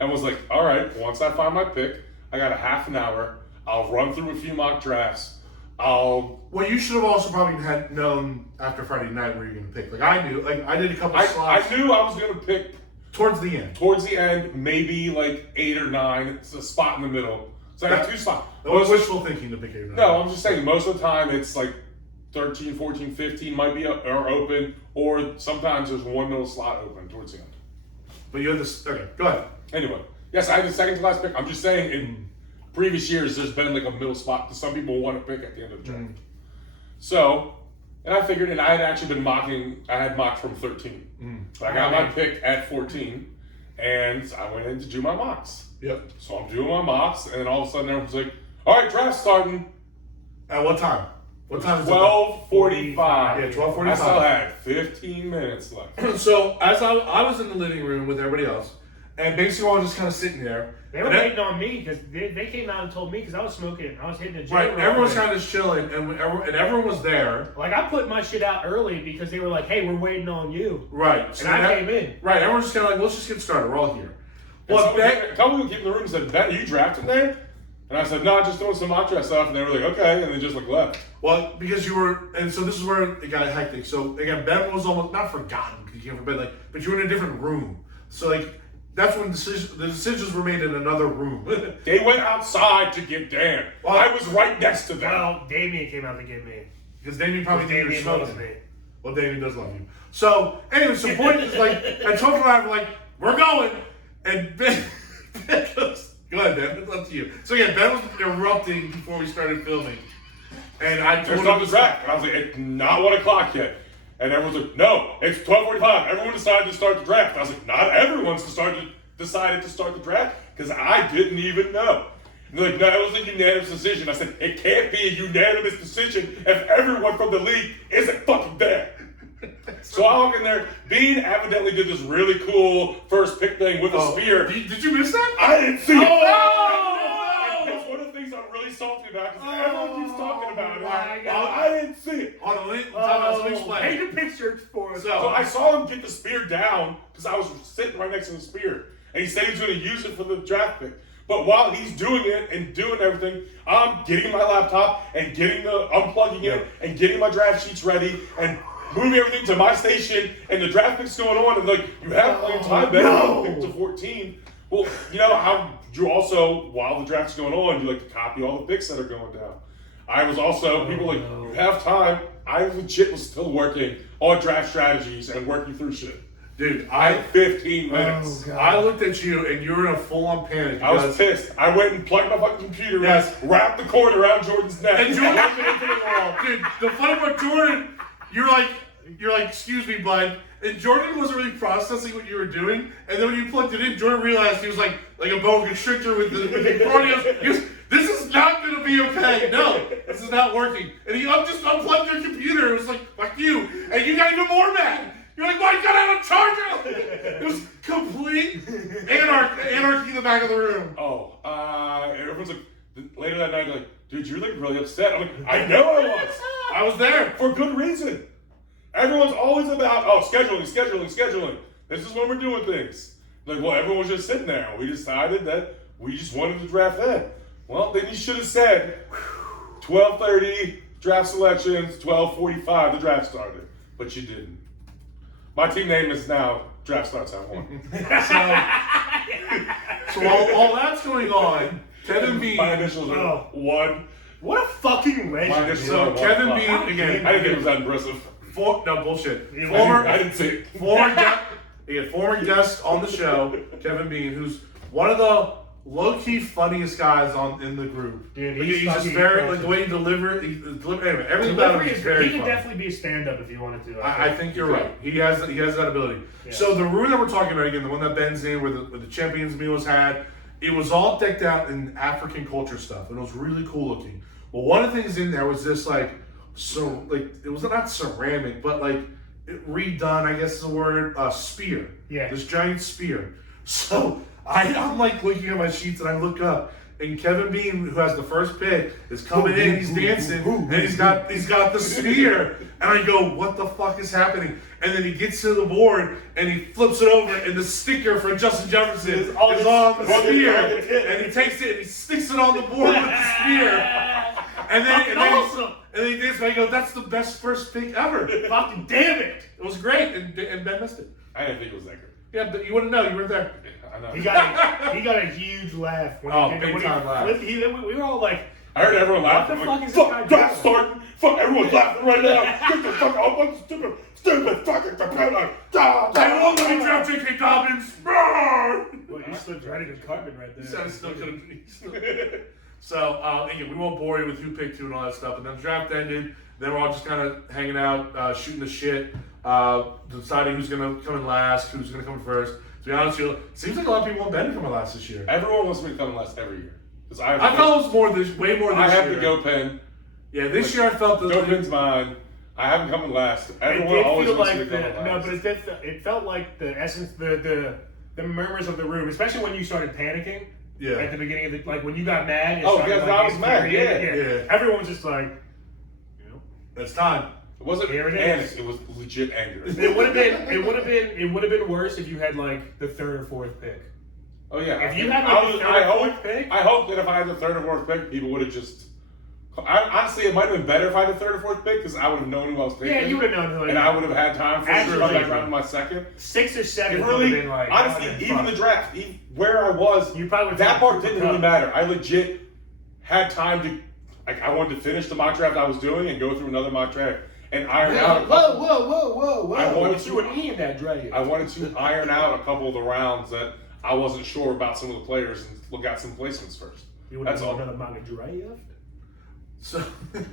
And was like, all right, once I find my pick, I got a half an hour. I'll run through a few mock drafts. Well, you should have also probably had known after Friday night where you're going to pick. Like I knew. Like I did a couple I slots knew I was going to pick towards the end. towards the end, maybe like 8 or 9. It's a spot in the middle. So I got 2 spots. That was wishful thinking to pick it. No, I'm just saying most of the time it's like 13, 14, 15 might be or open, or sometimes there's one middle slot open towards the end. But you had this. Okay, go ahead. Anyway, yes, I had the second to last pick. I'm just saying in previous years there's been like a middle spot that some people want to pick at the end of the draft. So, and I figured, and I had actually been mocking, I had mocked from 13. But I got my pick at 14, and I went in to do my mocks. Yep. So I'm doing my mocks, and then all of a sudden everyone's like, all right, draft starting. At what time? What time is it? 12:45. Yeah, 12:45. I still had 15 minutes left. So as I was in the living room with everybody else, and basically I was just kind of sitting there. They were waiting on me because they came out and told me because I was smoking. I was hitting the gym. Right, everyone's kind of just chilling, and everyone was there. Like I put my shit out early because they were like, "Hey, we're waiting on you." Right. So And I came in. Right, everyone's just kind of like, let's just get started. We're all here. Well, Well, a couple people keep in the room said, Ben, you drafted there? And I said, no, just doing some mock draft stuff. And they were like, okay. And they just like left. Well, because you were, and so this is where it got hectic. So again, Ben was almost not forgotten because you came from bed, like, but you were in a different room. So like, that's when the decisions were made in another room. They went outside to get Dan. Well, I was right next to them. Well, Damien came out to get me. Because Damien probably knew you were loves smoking. me. Well, Damien does love you. So anyway, so point is like, and Topher and I were like, we're going, and Ben goes, go ahead, Ben, it's up to you. So yeah, Ben was erupting before we started filming. And I told There's him on the draft. And I was like, it's not 1 o'clock yet. And everyone's like, no, it's 12:45. Everyone decided to start the draft. I was like, not everyone's decided to start the draft because I didn't even know. And they're like, no, it was a unanimous decision. I said, it can't be a unanimous decision if everyone from the league isn't fucking there. So I walk in there. Bean evidently did this really cool first pick thing with a spear. Did you miss that? I didn't see it. Oh! That's one of the things I'm really salty about because everyone keeps talking about it. my God. I didn't see it. On a link, let me explain. Paint a picture for us. So I saw him get the spear down because I was sitting right next to the spear. And he said he was going to use it for the draft pick. But while he's doing it and doing everything, I'm getting my laptop and unplugging it and getting my draft sheets ready and moving everything to my station and the draft pick's going on. And like, you have plenty of time, Ben. Pick to 14. Well, you know how you also, while the draft's going on, you like to copy all the picks that are going down. I was also, people like, you have time. I legit was still working on draft strategies and working through shit. Dude, I had 15 minutes. I looked at you and you were in a full-on panic. I was pissed. I went and plugged my fucking computer Yes. in, wrapped the cord around Jordan's neck, And Jordan- and into the wall. Dude, the funny part, Jordan, you're like, excuse me, bud. And Jordan wasn't really processing what you were doing. And then when you plugged it in, Jordan realized he was like a boa constrictor with the corneas. He goes, this is not going to be okay. No, this is not working. And he just unplugged your computer. It was like, fuck you. And you got even more mad. You're like, why you got out of charger? It was complete anarchy in the back of the room. Oh, everyone's like, later that night, they're like, dude, you're like really upset. I'm like, I know I was. I was there. For good reason. Everyone's always about, scheduling. This is when we're doing things. Like, well, everyone was just sitting there. We decided that we just wanted to draft then. Well, then you should have said 12:30 draft selections, 12:45 the draft started. But you didn't. My team name is now Draft Starts at 1. So while all that's going on, Kevin Bean. My initials are 1. What a fucking My legend. initials So are Kevin 1. Bean again. I didn't think it was that impressive. No bullshit. I didn't see it. Former guest on the show, Kevin Bean, who's one of the low-key funniest guys in the group. Dude, Like, he's just fucking very impressive. the way he delivers. Anyway, everything about him Delivery is is very he could funny. definitely be a stand-up if he wanted to. I think you're right. He has that ability. Yeah. So the room that we're talking about again, the one that Ben's in, where the champions meal was had, it was all decked out in African culture stuff, and it was really cool looking. Well, one of the things in there was this it was not ceramic, but like redone, I guess is the word, spear. Yeah. This giant spear. So I'm like looking at my sheets and I look up. And Kevin Bean, who has the first pick, is coming in. He's dancing, and he's got the spear. And I go, "What the fuck is happening?" And then he gets to the board and he flips it over, and the sticker for Justin Jefferson is on the spear. And he takes it and he sticks it on the board with the spear. And then awesome. And then he dances. And I go, "That's the best first pick ever." Fucking damn it! It was great, and Ben missed it. I didn't think it was that good. Yeah, but you wouldn't know. You weren't there. I know. He got a huge laugh. When Big time laugh. We were all like, I heard everyone laughing. What the I'm fuck is like, this guy fuck, doing? draft starting. Fuck, everyone's laughing right now. Get the fuck out. I'm stupid fucking propeller. I won't let me draft J.K. Dobbins. well, you slipped right into Cartman right there. So, still could've been. So again, we won't bore you with who picked who and all that stuff. And then the draft ended. Then we're all just kind of hanging out, shooting the shit, deciding who's going to come in last, who's going to come in first. To be honest with you, it seems like a lot of people want Ben to come in last this year. Everyone wants me to come last every year. I felt it was way more this year. I have to go Penn. Yeah, this year I felt Go Penn's mine. I haven't come in last. Everyone always wants me to come in last. No, but it felt like the essence, the murmurs of the room, especially when you started panicking. Yeah. At the beginning of when you got mad. And Oh, because I was mad. Yeah. Everyone was just like, it's time. It wasn't Here it panic. is. It was legit anger. It would have been worse if you had like the third or fourth pick. Oh yeah. If you had like the third or fourth pick, I hope that if I had the third or fourth pick, people would have just. Honestly, it might have been better if I had the third or fourth pick because I would have known who I was taking. Yeah, you would have known who. And I would have had time for to come back around to my second. 6 or 7 really, would have been like. Honestly, even the draft, where I was, you probably that part didn't really matter. I legit had time to. Like, I wanted to finish the mock draft I was doing and go through another mock draft and iron out. Whoa! I wanted you and Ian that draft. I wanted to iron out a couple of the rounds that I wasn't sure about some of the players and look at some placements first. That's all. Another mock draft. So,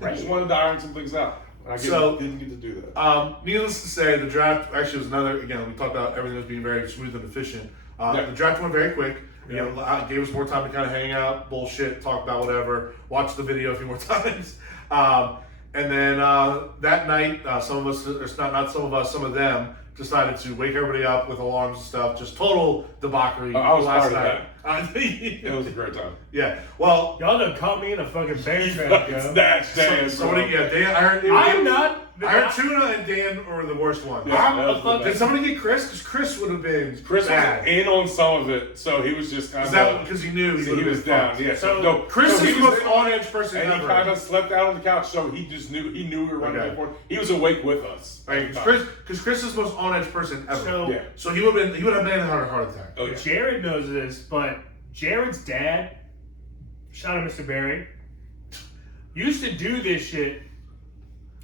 I just wanted to iron some things out. And I didn't get to do that. Needless to say, the draft actually was another. Again, we talked about everything was being very smooth and efficient. The draft went very quick. You know, gave us more time to kind of hang out, bullshit, talk about whatever, watch the video a few more times. And then that night, some of us, not some of us, some of them decided to wake everybody up with alarms and stuff. Just total debauchery. I was last part of night. It was a great time. Yeah. Well, y'all done caught me in a fucking bear trap, yo. That's Dan. Dan. I'm not. I heard Tuna and Dan were the worst ones. Yeah, did somebody get Chris? Because Chris would have been Chris bad. was in on some of it, so he was just kind Is of. that because he knew he was down? Yeah. So no, Chris is the most on-edge person and ever. he kind of slept out on the couch, so he just knew we were running before. He was awake with us. Right, because Chris is the most on-edge person ever. So he would have been had a heart attack. Oh, yeah. Jared knows this, but Jared's dad, shout out Mr. Barry, used to do this shit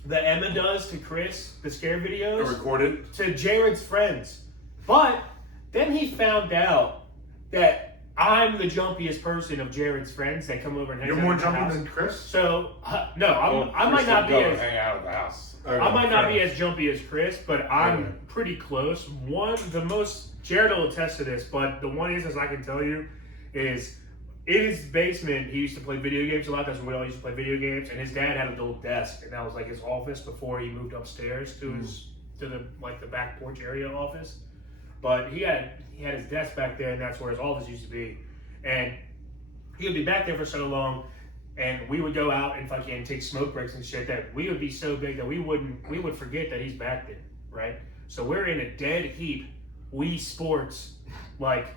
that Emma does to Chris, the scare videos, Recorded to Jared's friends. But then he found out that I'm the jumpiest person of Jared's friends that come over and hang out. You're more at the jumpy house. than Chris? So I might not be as hang out at the house. I might not be as jumpy as Chris, but I'm pretty close. Jared will attest to this, but the one instance I can tell you is in his basement, he used to play video games a lot. That's where we all used to play video games. And his dad had a little desk, and that was like his office before he moved upstairs to the back porch area office. But he had his desk back there, and that's where his office used to be. And he would be back there for so long, and we would go out and fucking take smoke breaks and shit that we would be so big that we would forget that he's back there, right? So we're in a dead heap, Wii Sports, like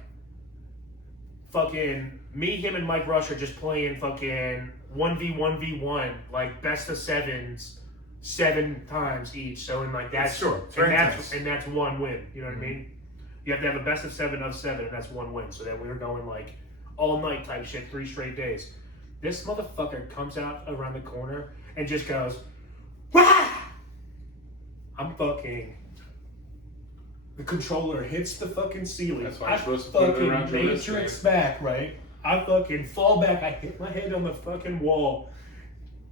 fucking me, him, and Mike Rush are just playing fucking 1v1v1, like best of 7s, 7 times each. So in like that's and that's one win. You know what I mean? You have to have a best of 7 of 7, and that's one win. So then we were going like all night type shit, 3 straight days. This motherfucker comes out around the corner and just goes, "Wah!" I'm fucking. The controller hits the fucking ceiling. That's why you're I supposed to put it around your wrist, matrix back, right? I fucking fall back. I hit my head on the fucking wall.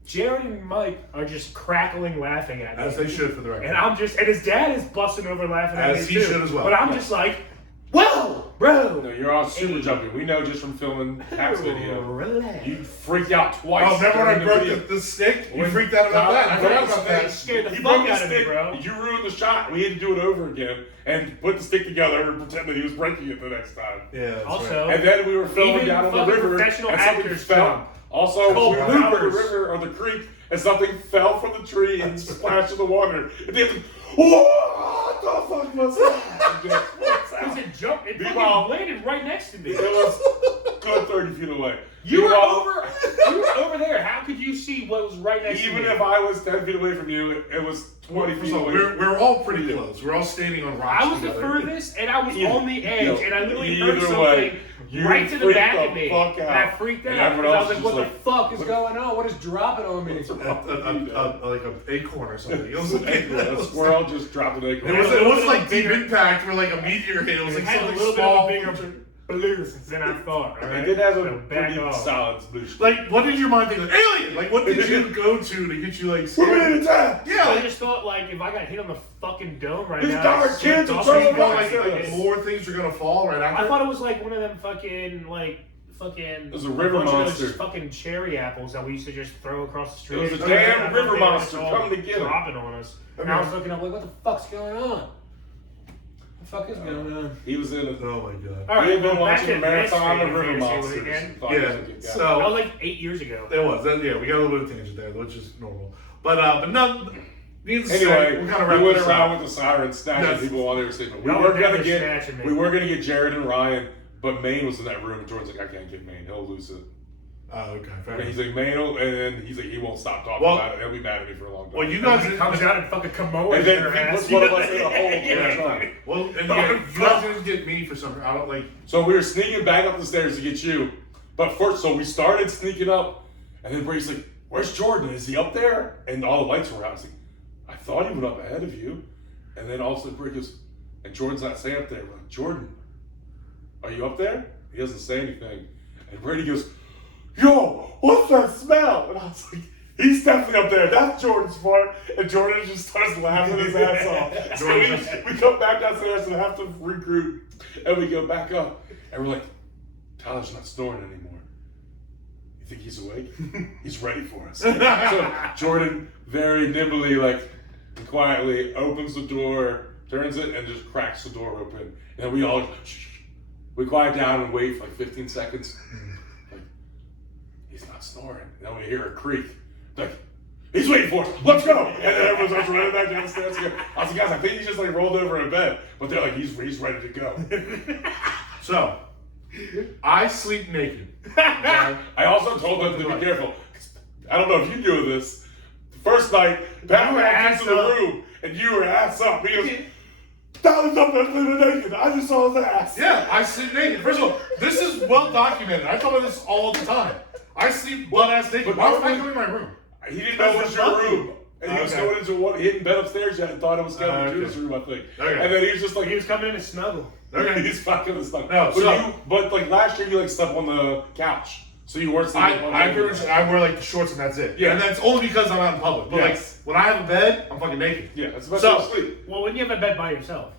Jared and Mike are just crackling laughing at me. As they should, for the record. And his dad is busting over laughing at me As he too. should as well. But I'm just like, whoa, bro. No, you're all super jumpy. We know just from filming Hack's video. Relax. You freaked out twice. Oh, remember when I during the video. broke the stick? You When- freaked out about that. I forgot about He that. scared the He fuck broke the out of me, stick. bro. You ruined the shot. We had to do it over again and put the stick together and pretend that he was breaking it the next time. Yeah, that's Also, And then we were filming Even down on the fucking river, professional and something actors fell. jump. Also, we Called were down the bloopers. river or the creek, and something fell from the tree and splashed in the water. And they like, what the fuck was that? And just, what's Because that? it jumped, it Meanwhile- fucking landed right next to me. It was good 30 feet away. You were Meanwhile, over there. How could you see what was right next to me? even if I was 10 feet away from you, it was 20 feet So away. we're all pretty close. We're all standing on rocks I was the together. furthest, and I was Either- on the edge, and I literally heard either something way, you right to the freaked back the of me. fuck And I out. freaked And out everyone because I else was like, was what just the fuck is going on? What is dropping on me? Like an acorn or something. It was like, A squirrel just dropped an acorn. it was like Deep Impact where like a meteor hit. It was It like had a something little small. bit of a bigger bloof than I thought. All right? It did have a So back pretty off. solid solution. Like, what did your mind think? Like, alien! Like, what did you go to get you, like, We're scared? in attack! Yeah, I like, just thought, like, if I got hit on the fucking dome right These now, darn I'd kids slip are off throwing and well, rocks fall. like more things are gonna fall right after. I thought it was like one of them fucking, it was a river bunch monster. of those fucking cherry apples that we used to just throw across the street. It was a Oh, damn yeah, river they were monster all coming to get 'em. dropping on us. And I was looking up like, what the fuck's going on? What the fuck is going on? He was in a. Oh my god. All He had been well, back watching to a marathon this of river fantasy monsters. weekend. Thought he was a Yeah, good guy. so- That was like 8 years ago. It was. Yeah, we got a little bit of tangent there, which is normal. But no, needless to say, Anyway, we're kind of we wrapping went this around up. with the sirens snatching Yes. people while they were sleeping. We Y'all were were gonna never get snatching me. we were gonna get Jared and Ryan, but Maine was in that room, and Jordan's like, I can't get Maine. He'll lose it. Oh, okay. Fair And he's enough. like, man, and then he's like, he won't stop talking Well- about it. He'll be mad at me for a long time. Well, you And guys when he comes out and fucking Kamoa and in then your he ass. puts one of us in a hole. Yeah. Well, and you guys didn't get me for some. I don't like. So we were sneaking back up the stairs to get you. But first, so we started sneaking up, and then Brady's like, where's Jordan? Is he up there? And all the lights were out. I was like, I thought he went up ahead of you. And then all of a sudden Brady goes, and Jordan's not saying up there. We're like, Jordan, are you up there? He doesn't say anything. And Brady goes, yo, what's that smell? And I was like, he's definitely up there. That's Jordan's part. And Jordan just starts laughing his ass off. So we come back downstairs and have to regroup. And we go back up. And we're like, Tyler's not snoring anymore. You think he's awake? He's ready for us. So Jordan very nimbly, like, and quietly opens the door, turns it, and just cracks the door open. And then we all shh. We quiet down and wait for like 15 seconds. Like, he's not snoring. And then we hear a creak. Like, he's waiting for us. Let's go. And then everyone starts running back downstairs. I was like, guys, I think he just like rolled over in bed. But they're like, he's ready to go. So, I sleep naked. Okay? I also told them to be careful. I don't know if you knew this. The first night, Pat were walked ass into the up. room and you were ass up. He goes, Tyler's up there sleeping naked. I just saw his ass. Yeah, I sleep naked. First of all, this is well documented. I talk about this all the time. I sleep butt ass naked. but Why was I normally- coming in my room? He didn't know it was your room. And he was Okay. going into one hidden bed upstairs yet and thought it was Kevin Okay. Jr.'s room, I think. Okay. And then he was just like, He was coming in to snuggle. Okay. he's fucking the stuff. No, but, so- but like last year, you like slept on the couch. So you weren't sleeping on I the pretty much, I wear like the shorts and that's it. Yeah. And that's only because I'm out in public. But Yes. like when I have a bed, I'm fucking naked. Yeah, that's the best So- way to sleep. Well, when you have a bed by yourself.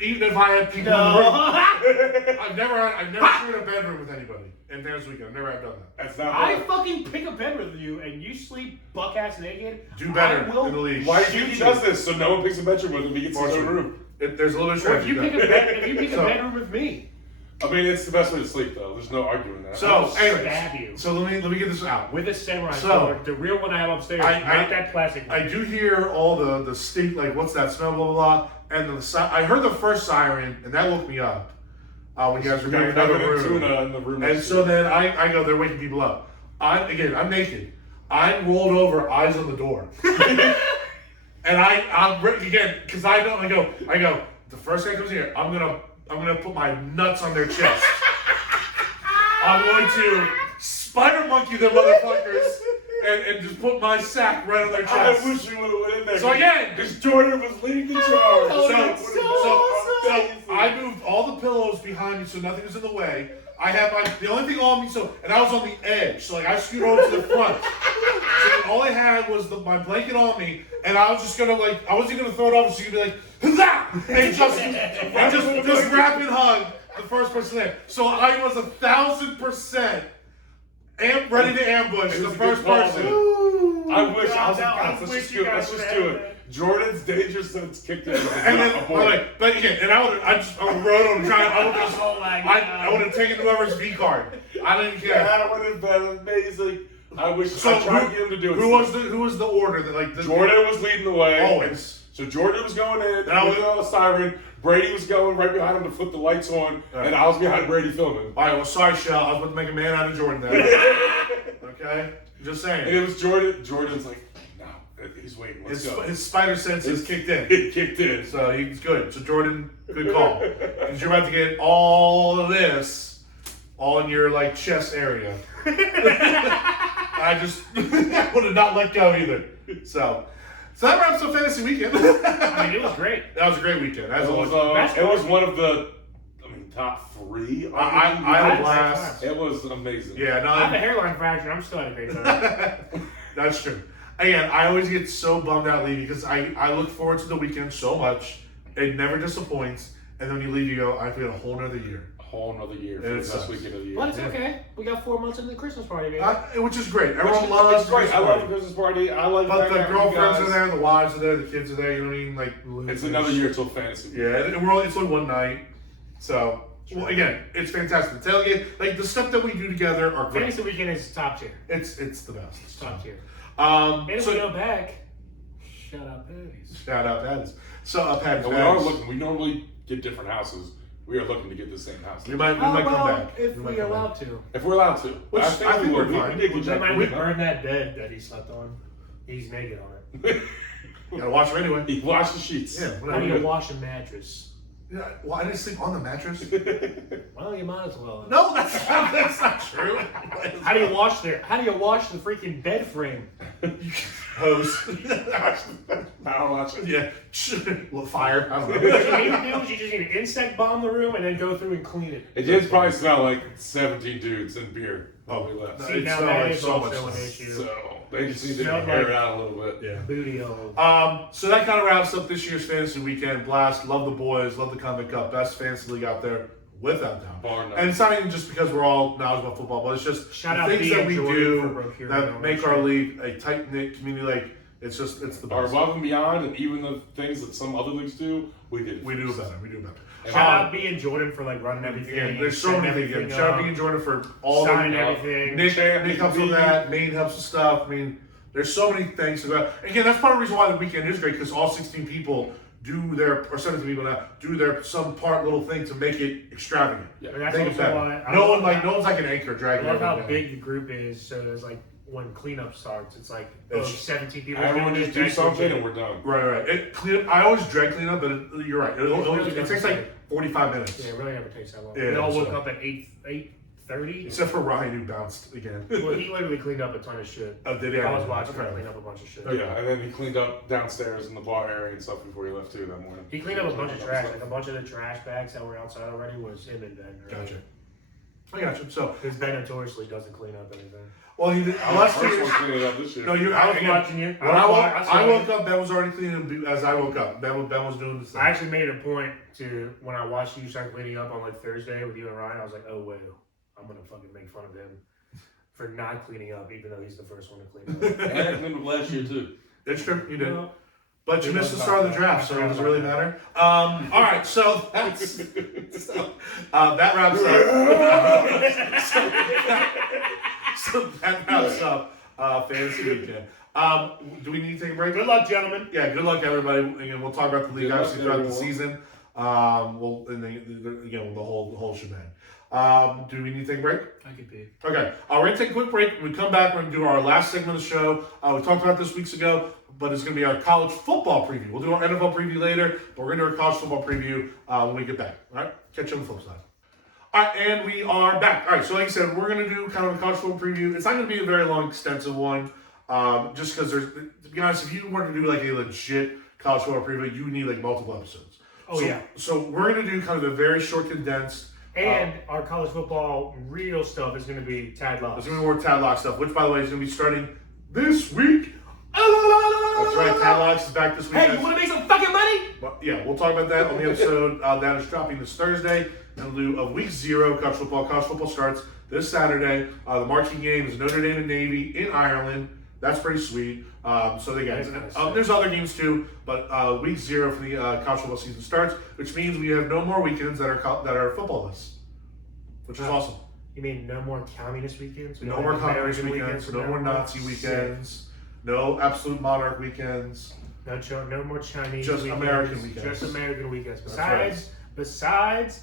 Even if I had people in the room. No. I've never shared a bedroom with anybody in Parents Weekend. I've never had done that. That's not I bad. fucking pick a bed with you and you sleep buck ass naked. Do better I will in the league. Why do you shoot he does this so no one picks a bedroom with him? He gets his own room. There's a little bit Or of if you pick a bed, if you pick a So- bedroom with me, I mean, it's the best way to sleep, though. There's no arguing that. So, I'll anyways, stab you so let me get this out. with a samurai So- sword. The real one I have upstairs, I- not that plastic one. I do hear all the stink, like what's that smell, blah blah blah, and I heard the first siren, and that woke me up. When you guys were we got in another Kevin and room, Tuna in the room. and next so to it. then I go, they're waking people up. I'm naked. I'm rolled over, eyes on the door, and I'm again because I go. The first guy comes here, I'm gonna put my nuts on their chest. I'm going to spider monkey them motherfuckers and just put my sack right on their chest. I wish you would have went in there. So again, because Jordan was leading the charge. Oh, So- that's so I moved all the pillows behind me so nothing was in the way. I had the only thing on me, and I was on the edge, so like I scooted over to the front. So all I had was my blanket on me, and I was just gonna I wasn't gonna throw it off, so you'd be like, huzzah! And just wrap and hug the first person there. So I was 1,000% ready to ambush It the was a first good call, person. man. I wish I was like, I guys, let's wish just you do it. guys Let's just would've do had it. that. Jordan's danger sense kicked in. And then, but again, and I rode on trying. I would just, Oh my I would have taken whoever's V card. I didn't care. That would have been amazing. I wish So I tried to get him to do it. who was the order that like Jordan was leading the way. Always. So Jordan was going in, And I with was- the siren. Brady was going right behind him to flip the lights on, and I was behind Brady filming. All right, well, sorry, Shell. I was about to make a man out of Jordan then. Okay, just And saying. it was Jordan. Jordan's like, no, he's waiting. Let's His, go. his spider sense is kicked in, It kicked in. so he's good. So Jordan, good call, because you're about to get all of this all in your like chest area. I just would have not let go either. So that wraps up Fantasy Weekend. I mean, it was great. That was a great weekend. As It was, always. it was one of the, top 3. I had a blast. It was amazing. Yeah, no, I have a hairline fracture. I'm still having a great time. that's true. Again, I always get so bummed out leaving because I look forward to the weekend so much. It never disappoints. And then when you leave, you go, I've got a whole nother year. A whole nother year for It the best sucks. weekend of the year. But it's okay. We got 4 months into the Christmas party, baby. Which is great. Which Everyone is- loves it's great. this I love party. the Christmas party. I like But the hanging out with you girlfriends guys. are there, the wives are there, the kids are there. You know what I mean? Like It's another year till fantasy. Yeah, and it's only one night. So well, again, it's fantastic. The tailgate, like the stuff that we do together are great. Fantasy weekend is top tier. It's the best. It's top tier. Um, And if so we go back, shout out Patties. shout out Patty's. So Patty's. And we are looking. We normally get different houses. We are looking to get the same house. We might come back. If might we're come allowed back. to. If we're allowed to. Which I think we're we fine. did get That might we burn that bed that he slept on. He's naked on it. You gotta watch him anyway. He washed the sheets. Yeah. How do you wash a mattress? Yeah, well, I didn't sleep on the mattress. Well, you might as well. No, that's not true. How do you wash the freaking bed frame? Hose. Power watch it. Yeah. Well, fire. I don't know. What you need to do is you just need to insect bomb the room and then go through and clean it. It did probably smell like 17 dudes and beer while we left. See, now smelled that like is so also much. an issue. So they just need to Smelled air like- it out a little bit. Yeah. Booty hole. So that kind of wraps up this year's fantasy weekend blast. Love the boys, love the Convict Cup, best fantasy league out there, without doubt. Bar none. And it's not even just because we're all knowledgeable about football, but it's just Shout the out things B that and we Jordan for do procuring that all make that our shit. league a tight knit community. Like it's the Are best. above and beyond, and even the things that some other leagues do, we did. We do better. We do better. Shout out B and Jordan for like running everything. Again, there's so setting many things. everything Shout out up, B and Jordan for all signing the everything. Nick helps with that. Maine helps with stuff. I mean, there's so many things to go. Again, that's part of the reason why the weekend is great because all 16 people do their, or 17 people now, do their some part little thing to make it extravagant. Yeah. And that's Make it also better. why I No love one's like an anchor I dragging love how everything down. big the group is. So there's like when cleanup starts, it's like It's- 17 people. Everyone doing just it, do something extra and we're done. Right. I always dread cleanup, but you're right. It takes doesn't like 45 minutes. Yeah, it really never takes that long. Yeah, we all woke so- up at 8:30. Except for Ryan who bounced again. Well, he literally cleaned up a ton of shit. Oh, did he? I was watching him Okay. clean up a bunch of shit. Yeah, and then he cleaned up downstairs in the bar area and stuff before he left too that morning. He cleaned up a bunch of trash. Like a bunch of the trash bags that were outside already was him and Ben. Right? Gotcha. I gotcha. So, Because Ben notoriously doesn't clean up anything. well, he did. I was the first one cleaning it up this year. No, I was watching you. When I woke up, Ben was already cleaning as I woke up. Ben was doing the thing. I actually made it a point to when I watched you start cleaning up on like Thursday with you and Ryan. I was like, oh wait, I'm gonna fucking make fun of him for not cleaning up, even though he's the first one to clean up. And I cleaned up last year too. It's true. You did. Well, But you It missed the wasn't start of the about draft, that. so it doesn't really matter. All right, so that's that wraps up. so that wraps up fantasy weekend. Do we need to take a break? Good luck, gentlemen. Yeah, good luck, everybody. Again, we'll talk about the league Good luck, obviously throughout the everyone. season. Again, the whole shebang. Do we need to take a break? I could be. Okay, we're going to take a quick break. When we come back, we're going to do our last segment of the show. We talked about this weeks ago, but it's going to be our college football preview. We'll do our NFL preview later, but we're going to do our college football preview when we get back. All right, catch you on the flip side. All right, and we are back. All right, so like I said, we're going to do kind of a college football preview. It's not going to be a very long, extensive one, just because there's, to be honest, if you wanted to do like a legit college football preview, you would need like multiple episodes. Oh, So- yeah. So we're going to do kind of a very short, condensed. And our college football real stuff is going to be Tad Locks. There's going to be more Tadlock stuff, which, by the way, is going to be starting this week. That's right, Tadlocks is back this week. Hey, you want to make some fucking money? But yeah, we'll talk about that on the episode that is dropping this Thursday in lieu of week 0 college football. College football starts this Saturday. The marching game is Notre Dame and Navy in Ireland. That's pretty sweet. So they That get is kinda sick. there's other games too, but week 0 for the college football season starts, which means we have no more weekends that are football lists, which is awesome. You mean no more communist weekends? We No don't more have communist American weekends, from no now more on? Nazi Sick. weekends, no absolute monarch weekends. No more Chinese Just weekends. American weekends. Just American weekends. That's Besides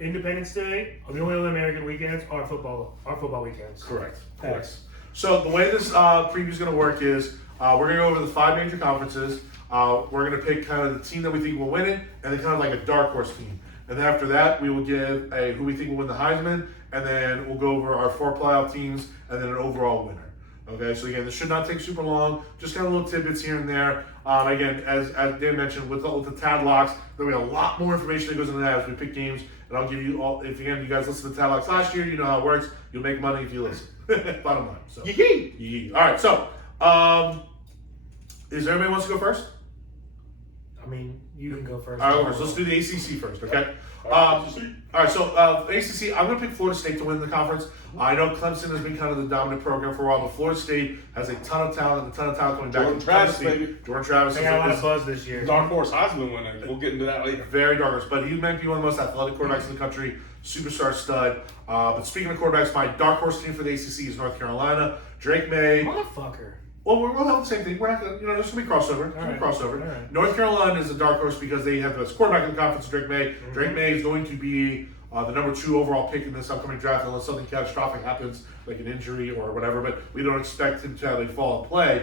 Independence Day, the only other American weekends are football weekends. Correct. Facts. So the way this preview is going to work is we're going to go over the 5 major conferences. We're going to pick kind of the team that we think will win it, and then kind of like a dark horse team. And then after that, we will give a who we think will win the Heisman, and then we'll go over our 4 playoff teams, and then an overall winner. Okay, so again, this should not take super long. Just kind of little tidbits here and there. Again, as Dan mentioned, with the Tad Locks, there'll be a lot more information that goes into that as we pick games. And I'll give you all, if again, you guys listened to Tad Locks last year, you know how it works. You'll make money if you listen. Bottom line. So. Yee-hee! Yee. All right, so is everybody wants to go first? I mean, you can go first. All right, so let's do the ACC first, okay? All right, so ACC, I'm going to pick Florida State to win the conference. I know Clemson has been kind of the dominant program for a while, but Florida State has a ton of talent coming back. Jordan Travis, Tennessee. baby. Jordan Travis They got a lot of is buzz this year. Dark horse Heisman winner. We'll get into that later. very dark horse, but he might be one of the most athletic quarterbacks in the country, superstar stud. But speaking of quarterbacks, my dark horse team for the ACC is North Carolina. Drake May. Motherfucker. Well, we'll have the same thing. We're not gonna, there's gonna be crossover. All right. Crossover. All right. North Carolina is a dark horse because they have the best quarterback in the conference, Drake May. Mm-hmm. Drake May is going to be the number 2 overall pick in this upcoming draft unless something catastrophic happens, like an injury or whatever. But we don't expect him to have a fall and play.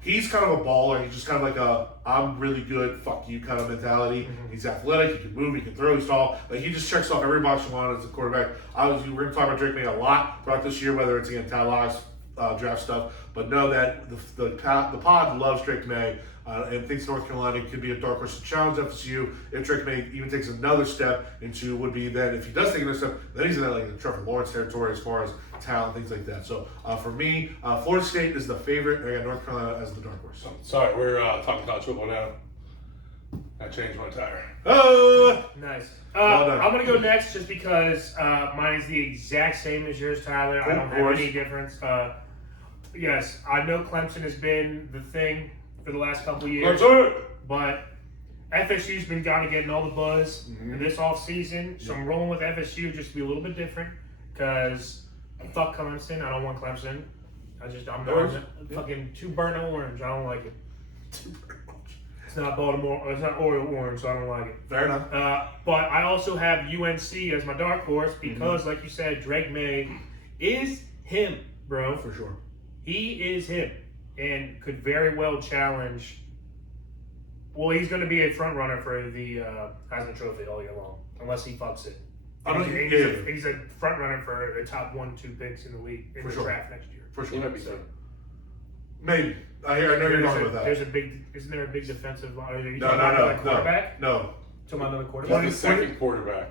He's kind of a baller. He's just kind of like a I'm really good, fuck you kind of mentality. Mm-hmm. He's athletic. He can move. He can throw. He's tall. Like he just checks off every box you want as a quarterback. We're going to talk about Drake May a lot throughout this year, whether it's again Talog's draft stuff. But know that the pod loves Drake May and thinks North Carolina could be a dark horse to challenge FSU if Drake May even takes another step into would be then if he does take another step, then he's in that like the Trevor Lawrence territory as far as talent, things like that. So for me, Florida State is the favorite. I got North Carolina as the dark horse. Sorry, we're talking college football now. I changed my tire. Nice. Well done. I'm going to go next just because mine is the exact same as yours, Tyler. I don't have any difference. Yes, I know Clemson has been the thing for the last couple of years. But FSU's been kind of getting all the buzz this offseason. So I'm rolling with FSU just to be a little bit different because fuck Clemson. I don't want Clemson. I'm not fucking too burnt orange. I don't like it. It's not Baltimore. It's not Oreo orange, so I don't like it. Fair enough. But I also have UNC as my dark horse because, like you said, Drake May is him, bro. For sure. He is him and could very well challenge. Well, he's going to be a front runner for the Heisman Trophy all year long, unless he fucks it. He's a front runner for the top 1-2 picks in the league in the draft next year. For sure. He might be so. Maybe. I know you're talking about that. Isn't there a big defensive line? Are you No, talking about another quarterback? No. Talking about another He's quarterback? the second quarterback.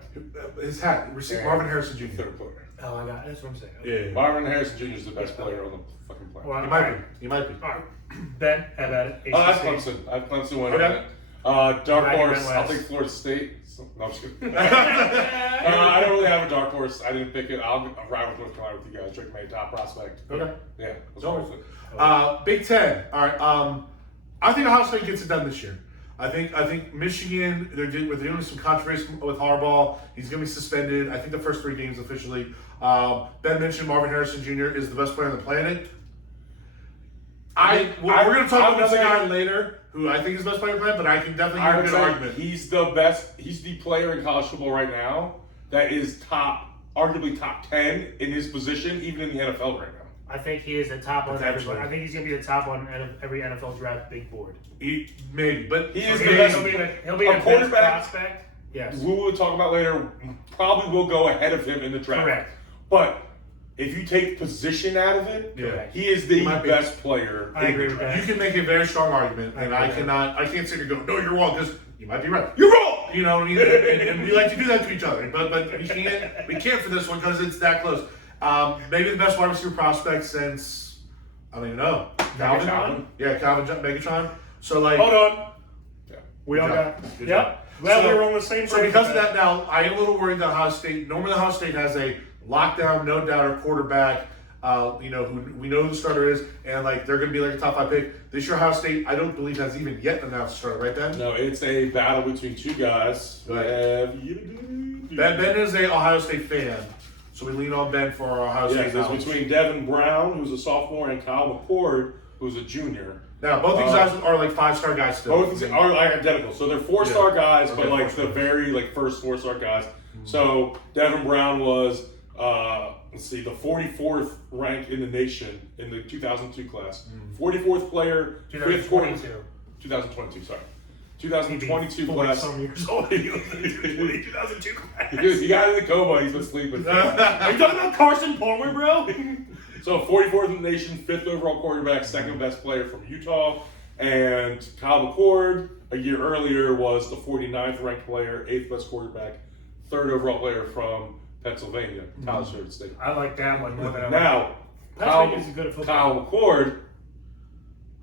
His hat. Receiver Marvin Harrison Jr. Third player. Oh, I got it. That's what I'm saying. Yeah. Marvin Harrison Jr. is the best player on the fucking planet. Well, He might be. All right. Ben, have at it. I have ACC. Clemson. I have Clemson winning Okay. it. Dark Glad you horse. went I'll last. take Florida State. No, I'm just kidding. I don't really have a dark horse. I didn't pick it. I'll ride with North Carolina with you guys. Drake May, top prospect. Okay. Yeah. Let's No. go with it. Big Ten. All right. I think Ohio State gets it done this year. I think Michigan. They're doing some controversy with Harbaugh. He's going to be suspended. I think the first 3 games officially. Ben mentioned Marvin Harrison Jr. is the best player on the planet. We're going to talk about another guy later who I think is the best player on the planet, but I can definitely I give a would good say argument. he's the best. He's the player in college football right now that is arguably top 10 in his position, even in the NFL right now. I think he is the top on everybody. Potentially. I think he's going to be the top on every NFL draft big board. Maybe, but He is the He'll best. be a quarterback. best prospect. Yes. Who we'll talk about later probably will go ahead of him in the draft. Correct. But if you take position out of it, Yeah. he is the He might be. best player. I in agree the with draft. that. you can make a very strong argument, and I agree. can't sit here and go, no, you're wrong, because you might be right. You're wrong. You know what I mean? and we like to do that to each other, but we can't for this one because it's that close. Maybe the best wide receiver prospect since I don't even know. Calvin. Megatron? Yeah, Calvin Megatron. So like, Hold on. Yeah. We all Good got. job. Good Yep. job. Well, So- we were on the same. So because of that, now I am a little worried that Ohio State. Normally, Ohio State has a lockdown, no doubter quarterback. Who we know who the starter is, and like they're going to be like a top 5 pick this year. Ohio State, I don't believe has even yet announced a starter, right? Ben. No, it's a battle between 2 guys. Right. Ben is a Ohio State fan, so we lean on Ben for our Ohio Yeah, State it's knowledge. between Devin Brown, who's a sophomore, and Kyle McCord, who's a junior. Now both these guys are like 5-star guys still. Both these are like identical. So they're 4-star guys, Okay, but like 4-star. the very first 4-star guys. So Devin Brown was the 44th rank in the nation in the 2002 class. 44th player, 5th quarter. 2022, sorry. 2022 class. Some years old. 2002 class. He got in the coma, he's been sleeping. Are you talking about Carson Palmer, bro? So 44th in the nation, 5th overall quarterback, 2nd best player from Utah. And Kyle McCord, a year earlier, was the 49th ranked player, 8th best quarterback, 3rd overall player from Pennsylvania, College State. I like that one more than I like. Now, Pennsylvania's good at football. Kyle McCord,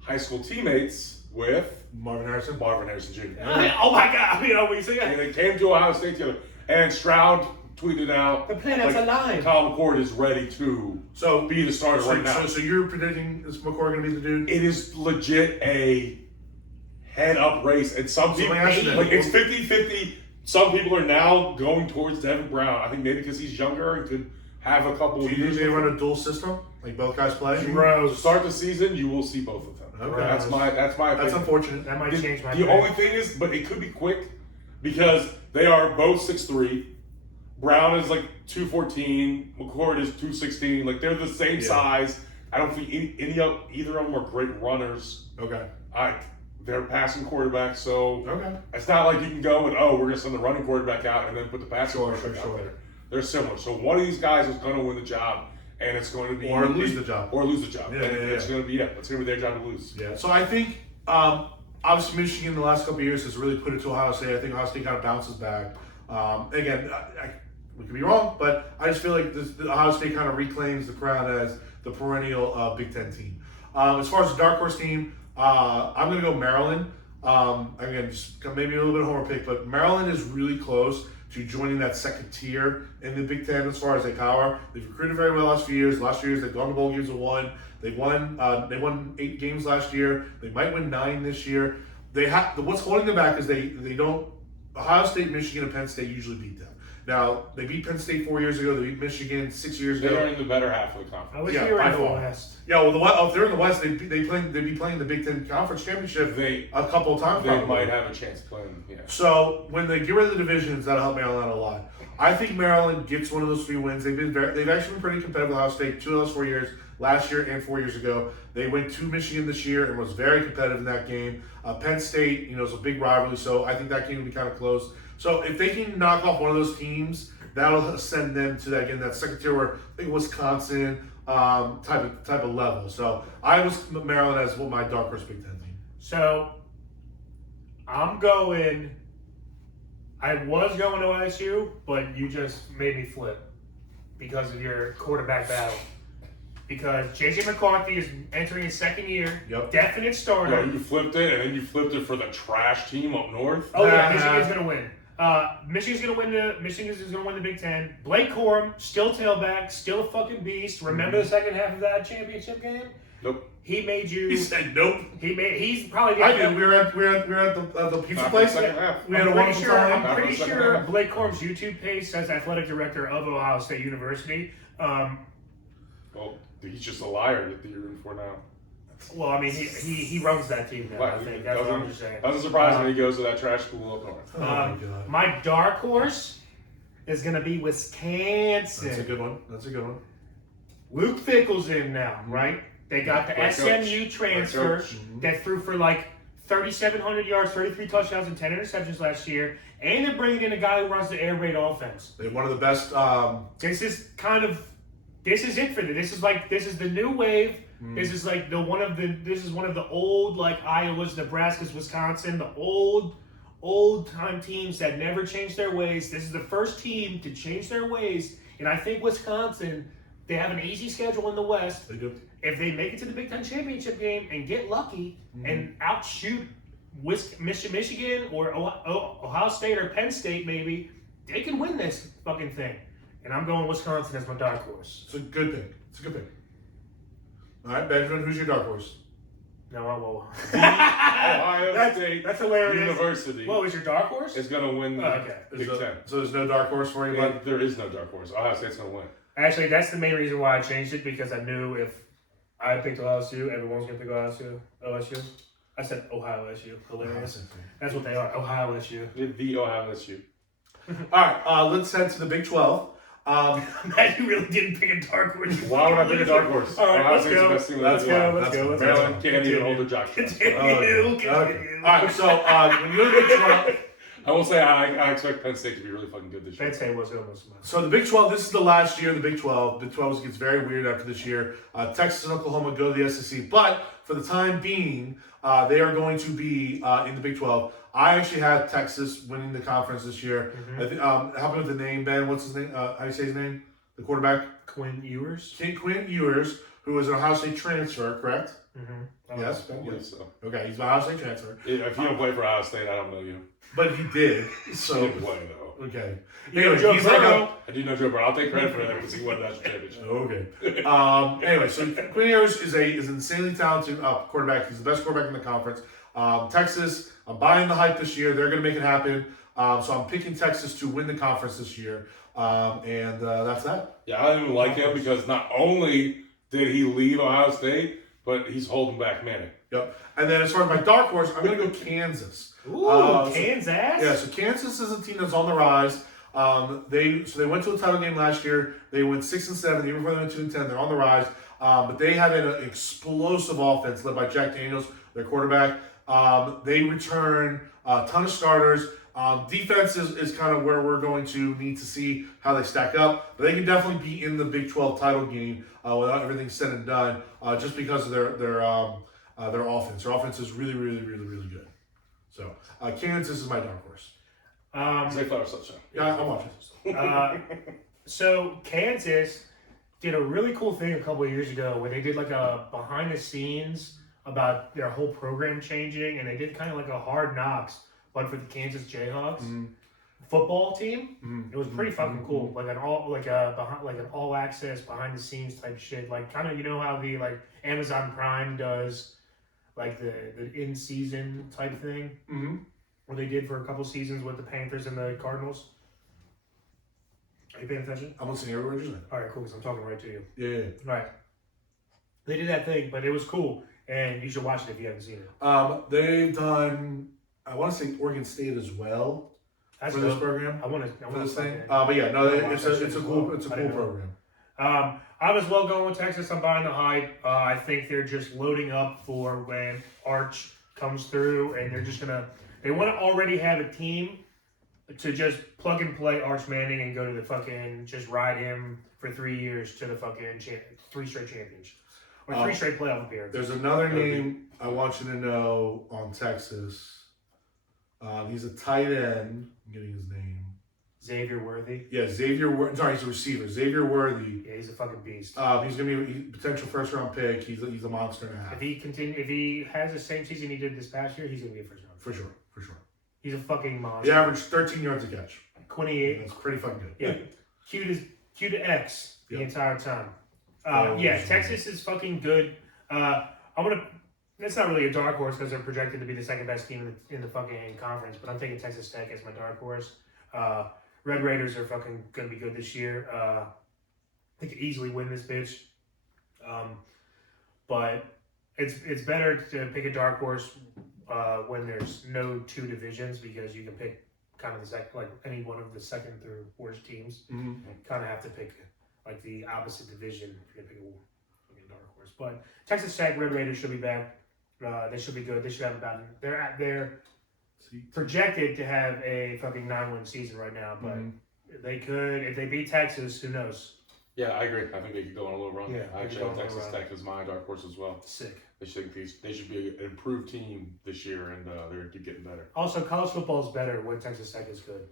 high school teammates with Marvin Harrison. Marvin Harrison Jr. Oh my God! What you say? And they came to Ohio State together. And Stroud tweeted out, The planet's alive. Kyle McCord is ready to be the starter right now. So you're predicting is McCord going to be the dude? It is legit a head-up race. And some people, let me ask you like, this. it's 50-50. Some people are now going towards Devin Brown. I think maybe because he's younger and could have a couple Do of you think years. they run a dual system? Like both guys play? To start the season, you will see both of them. Okay. That's my opinion. That's unfortunate. That might change my The only thing is, but it could be quick because they are both 6'3". Brown is like 214. McCord is 216. Like they're the same size. I don't think either of them are great runners. Okay. They're passing quarterbacks, so Okay. it's not like you can go and we're gonna send the running quarterback out and then put the passing quarterback out there. They're similar. So one of these guys is gonna win the job, and it's going to be lose the job. Yeah, it's gonna be it's gonna be their job to lose. Yeah. So I think obviously Michigan the last couple of years has really put it to Ohio State. I think Ohio State kind of bounces back. Again, we could be wrong, but I just feel like the Ohio State kind of reclaims the crown as the perennial Big Ten team. As far as the dark horse team, I'm going to go Maryland. Again, just maybe a little bit of homer pick, but Maryland is really close to joining that second tier in the Big Ten as far as their power. They've recruited very well last few years. Last few years, they've gone to bowl games and won. They won 8 games last year. They might win 9 this year. What's holding them back is they don't. Ohio State, Michigan, and Penn State usually beat them. Now they beat Penn State 4 years ago. They beat Michigan 6 years ago. They're in the better half of the conference. I wish we were in the West. Yeah, well, if they're in the West, they'd be playing the Big Ten Conference Championship a couple of times. They might have a chance of playing. Yeah. So when they get rid of the divisions, that'll help Maryland out a lot. I think Maryland gets one of those 3 wins. They've actually been pretty competitive with Ohio State 2 of those 4 years, last year and 4 years ago. They went to Michigan this year and was very competitive in that game. Penn State, is a big rivalry, so I think that game will be kind of close. So if they can knock off one of those teams, that'll send them to that second tier where I think Wisconsin type of level. So I was Maryland as my dark horse Big Ten team. So I was going to OSU, but you just made me flip because of your quarterback battle. Because J.J. McCarthy is entering his second year, definite starter. Yeah, you flipped it, and then you flipped it for the trash team up north. Oh yeah, Michigan's gonna win. Michigan's gonna win the Big Ten. Blake Corum, still tailback, still a fucking beast. Remember the second half of that championship game? Nope. He made you. He said nope. He's probably. The I did. We were at the pizza place. We had a wonderful time. I'm pretty sure Blake Corum's YouTube page says athletic director of Ohio State University. Well, he's just a liar that you're in for now. Well, I mean, he runs that team now. I think that's what I'm just saying. Doesn't surprise me. He goes to that trash school up north. Oh my God. My dark horse is going to be Wisconsin. That's a good one. Luke Fickell's in now, right? They got the SMU transfer that threw for like 3,700 yards, 33 touchdowns, and 10 interceptions last year. And they're bringing in a guy who runs the air raid offense. They're one of the best. This is it for them. This is the new wave. This is like one of the old like Iowas, Nebraskas, Wisconsin, the old time teams that never changed their ways. This is the first team to change their ways, and I think Wisconsin, they have an easy schedule in the West. They do. If they make it to the Big Ten championship game and get lucky and outshoot Michigan or Ohio State or Penn State, maybe they can win this fucking thing. And I'm going Wisconsin as my dark horse. It's a good pick. All right, Benjamin, who's your dark horse? No, I won't. Ohio State that's hilarious. University. What was your dark horse? Is going to win the Big Ten. So there's no dark horse for you, bud? There is no dark horse. Ohio State's going to win. Actually, that's the main reason why I changed it, because I knew if I picked OSU, everyone's going to pick OSU. I said Ohio SU. Hilarious. That's what they are. Ohio SU. The Ohio SU. All right, let's head to the Big 12. Man, you really didn't pick a dark horse. Why would I pick a dark horse? All right, let's go. Let's go. Maryland can't even hold their jock. Continue. All right, so when you're the Big 12, I will say I expect Penn State to be really fucking good this year. Penn State was almost. So the Big 12, this is the last year of the Big 12. Big 12 gets very weird after this year. Texas and Oklahoma go to the SEC, but for the time being, they are going to be in the Big 12. I actually had Texas winning the conference this year. Help me with the name, Ben. What's his name? How do you say his name? The quarterback? Quinn Ewers. Quinn Ewers, who was an Ohio State transfer, correct? Yes. I believe so. Okay, he's an Ohio State transfer. If you don't play for Ohio State, I don't know you. But he did. So He didn't play though. Okay. Anyway, he's I do know Joe Burrow. I'll take credit for that because he won that championship. Okay. Anyway, so Quinn Ewers is an insanely talented quarterback. He's the best quarterback in the conference. Texas, I'm buying the hype this year. They're going to make it happen. So I'm picking Texas to win the conference this year. And that's that. Yeah, I didn't like him because not only did he leave Ohio State, but he's holding back Manning. Yep. And then as far as my dark horse, I'm going to go Kansas. Ooh, Kansas? Yeah, so Kansas is a team that's on the rise. They went to a title game last year. They went 6-7. The year before they went 2-10. They're on the rise. But they have an explosive offense led by Jack Daniels, their quarterback. They return a ton of starters. Defense is kind of where we're going to need to see how they stack up. But they can definitely be in the Big 12 title game without everything said and done, just because of their offense. Their offense is really, really, really, really good. So Kansas is my dark horse. Zay Flower Sunshine. Yeah, I'm watching. So Kansas did a really cool thing a couple of years ago where they did like a behind the scenes about their whole program changing, and they did kind of like a Hard Knocks, but for the Kansas Jayhawks football team. It was pretty fucking cool, like an all access behind the scenes type shit, like kind of, you know how the like Amazon Prime does like the in season type thing, where they did for a couple seasons with the Panthers and the Cardinals. Are you paying attention? I'm listening everywhere you're saying. All right, cool, because I'm talking right to you. Yeah. All right. They did that thing, but it was cool, and you should watch it if you haven't seen it. They've done, I want to say Oregon State as well. That's for this dope. program. I want for this thing. Okay. But yeah, no, it's a cool I didn't know. program. I'm as well going with Texas. I'm buying the hype. I think they're just loading up for when Arch comes through, and they're just they want to already have a team to just plug and play Arch Manning and go to the fucking, just ride him for 3 years to the fucking 3 straight championships. Or 3 straight playoff appearances. There's another name I want you to know on Texas. He's a tight end. I'm getting his name. Xavier Worthy. Yeah, Xavier Worthy. Sorry, he's a receiver. Xavier Worthy. Yeah, he's a fucking beast. He's going to be a potential first-round pick. He's a monster and a half. If he has the same season he did this past year, he's going to be a first round. For sure. He's a fucking monster. He averaged 13 yards a catch. 28. That's pretty fucking good. Yeah. Q to X the entire time. Texas is fucking good. It's not really a dark horse because they're projected to be the second best team in the fucking conference, but I'm taking Texas Tech as my dark horse. Red Raiders are fucking going to be good this year. They could easily win this bitch. But it's better to pick a dark horse when there's no 2 divisions, because you can pick kind of any one of the second through worst teams. Kind of have to pick like the opposite division if you're going to pick a dark horse. But Texas Tech, Red Raiders should be back. They should be good. They should have about they're projected to have a fucking 9-win season right now, but they could, if they beat Texas, who knows? Yeah, I agree. I think they could go on a little run. Yeah, I actually have Texas Tech as my dark horse as well. Sick. They should be an improved team this year, and they're getting better. Also, college football is better when Texas Tech is good.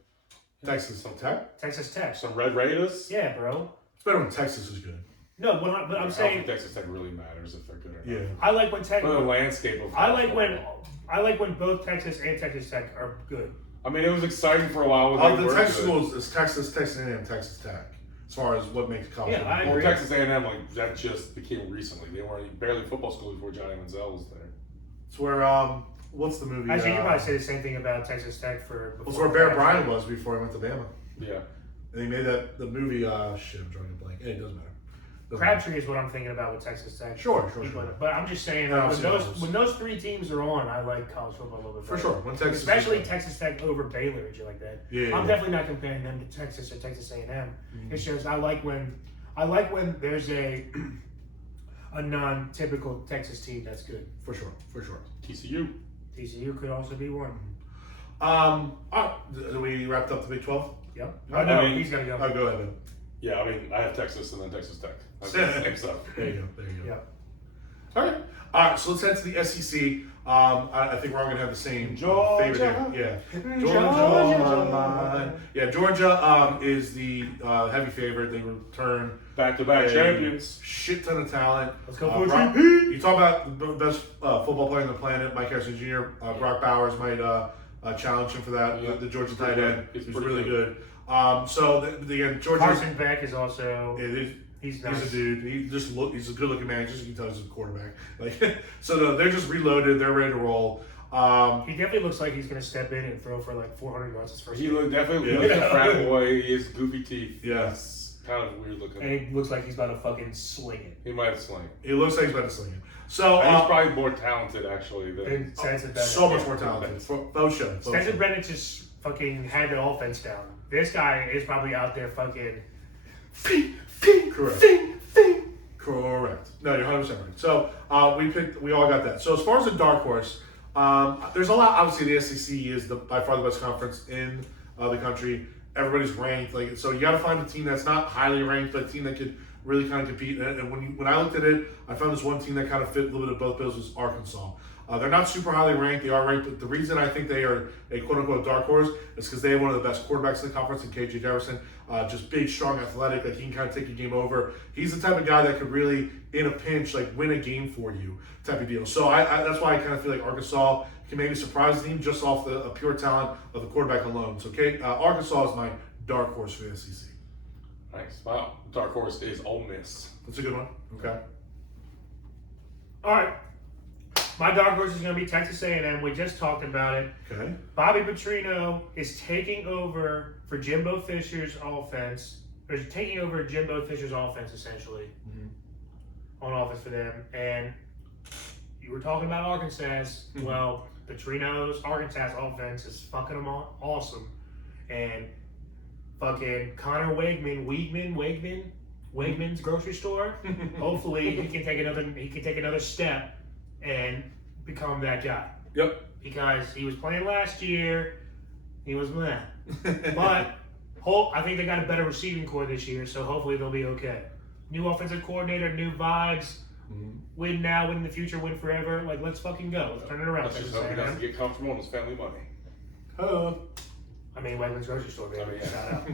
Texas Tech? Texas Tech. Some Red Raiders? Yeah, bro. It's better when Texas is good. No, but I'm saying I don't think Texas Tech really matters if they're good or not. Yeah. I like when Tech. For the landscape of I like when both Texas and Texas Tech are good. I mean, it was exciting for a while when they The were Texas good. schools is Texas A&M, Texas Tech, as far as what makes college. Yeah, I Well, agree. Texas A&M, like, that just became recently. They weren't barely football school before Johnny Manziel was there. It's where what's the movie? Actually, you probably say the same thing about Texas Tech for. It's where Bear Bryant was before he went to Bama, Yeah. and he made the movie. Shit, I'm drawing a blank. Hey, it doesn't matter. Crabtree is what I'm thinking about with Texas Tech. Sure. But I'm just saying, No, when those 3 teams are on, I like college football a little bit For better. sure. When Texas, Especially Texas Tech over Baylor and shit like that. Yeah. I'm definitely not comparing them to Texas or Texas A&M. It's just I like when there's a non-typical Texas team that's good. For sure. TCU. TCU could also be one. We wrapped up the Big 12. Yep. I mean, he's gonna go. Go ahead, man. Yeah, I mean, I have Texas and then Texas Tech. That's the same stuff. There you go. Yep. All right. So let's head to the SEC. I think we're all gonna have the same favorite here. Yeah. Georgia is the heavy favorite. They return Back-to-back champions. shit ton of talent. Let's go for Brock, GP. you talk about the best football player on the planet, Mike Harrison Jr. Brock Bowers might challenge him for that. Yeah. The Georgia tight end, He's who's pretty really good. good. Again, Georgia. Carson Beck is also. He's nice. He's a dude. He's a good looking man. Just you can tell he's a quarterback. They're just reloaded. They're ready to roll. He definitely looks like he's going to step in and throw for like 400 yards his first He game. definitely looks like a frat boy. He has goofy teeth. Yes. Kind of weird looking. And he looks like he's about to fucking sling it. He might have sling. He looks like he's about to sling it. So He's probably more talented actually than And Stetson Bennett. so much more talented. Faux show. Stetson Bennett just fucking had the offense down. This guy is probably out there fucking. Correct. Correct. No, you're 100% right. So we all got that. So as far as the dark horse, there's a lot. Obviously, the SEC is by far the best conference in the country. Everybody's ranked. So you got to find a team that's not highly ranked, but a team that could really kind of compete. And when I looked at it, I found this one team that kind of fit a little bit of both bills was Arkansas. They're not super highly ranked. They are ranked, but the reason I think they are a quote-unquote dark horse is because they have one of the best quarterbacks in the conference in KJ Jefferson. Just big, strong, athletic. Like, he can kind of take a game over. He's the type of guy that could really, in a pinch, like win a game for you type of deal. So that's why I kind of feel like Arkansas can maybe surprise the team just off the pure talent of the quarterback alone. So Arkansas is my dark horse for the SEC. Nice. Wow. Dark horse is Ole Miss. That's a good one. Okay. All right. My dark horse is going to be Texas A&M. We just talked about it. Okay. Bobby Petrino is taking over for Jimbo Fisher's offense. Or taking over Jimbo Fisher's offense, essentially, on offense for them. And you were talking about Arkansas. Well, Petrino's Arkansas offense is fucking them awesome. And fucking Connor Wegman's grocery store. Hopefully, he can take another step and become that guy. Yep. Because he was playing last year, he was meh. But I think they got a better receiving core this year, so hopefully they'll be okay. New offensive coordinator, new vibes. Win now, win in the future, win forever. Like, let's fucking go. Let's turn it around. Let's just hope he doesn't get comfortable in his family money. I mean, Wegmans grocery store, baby. Shout out.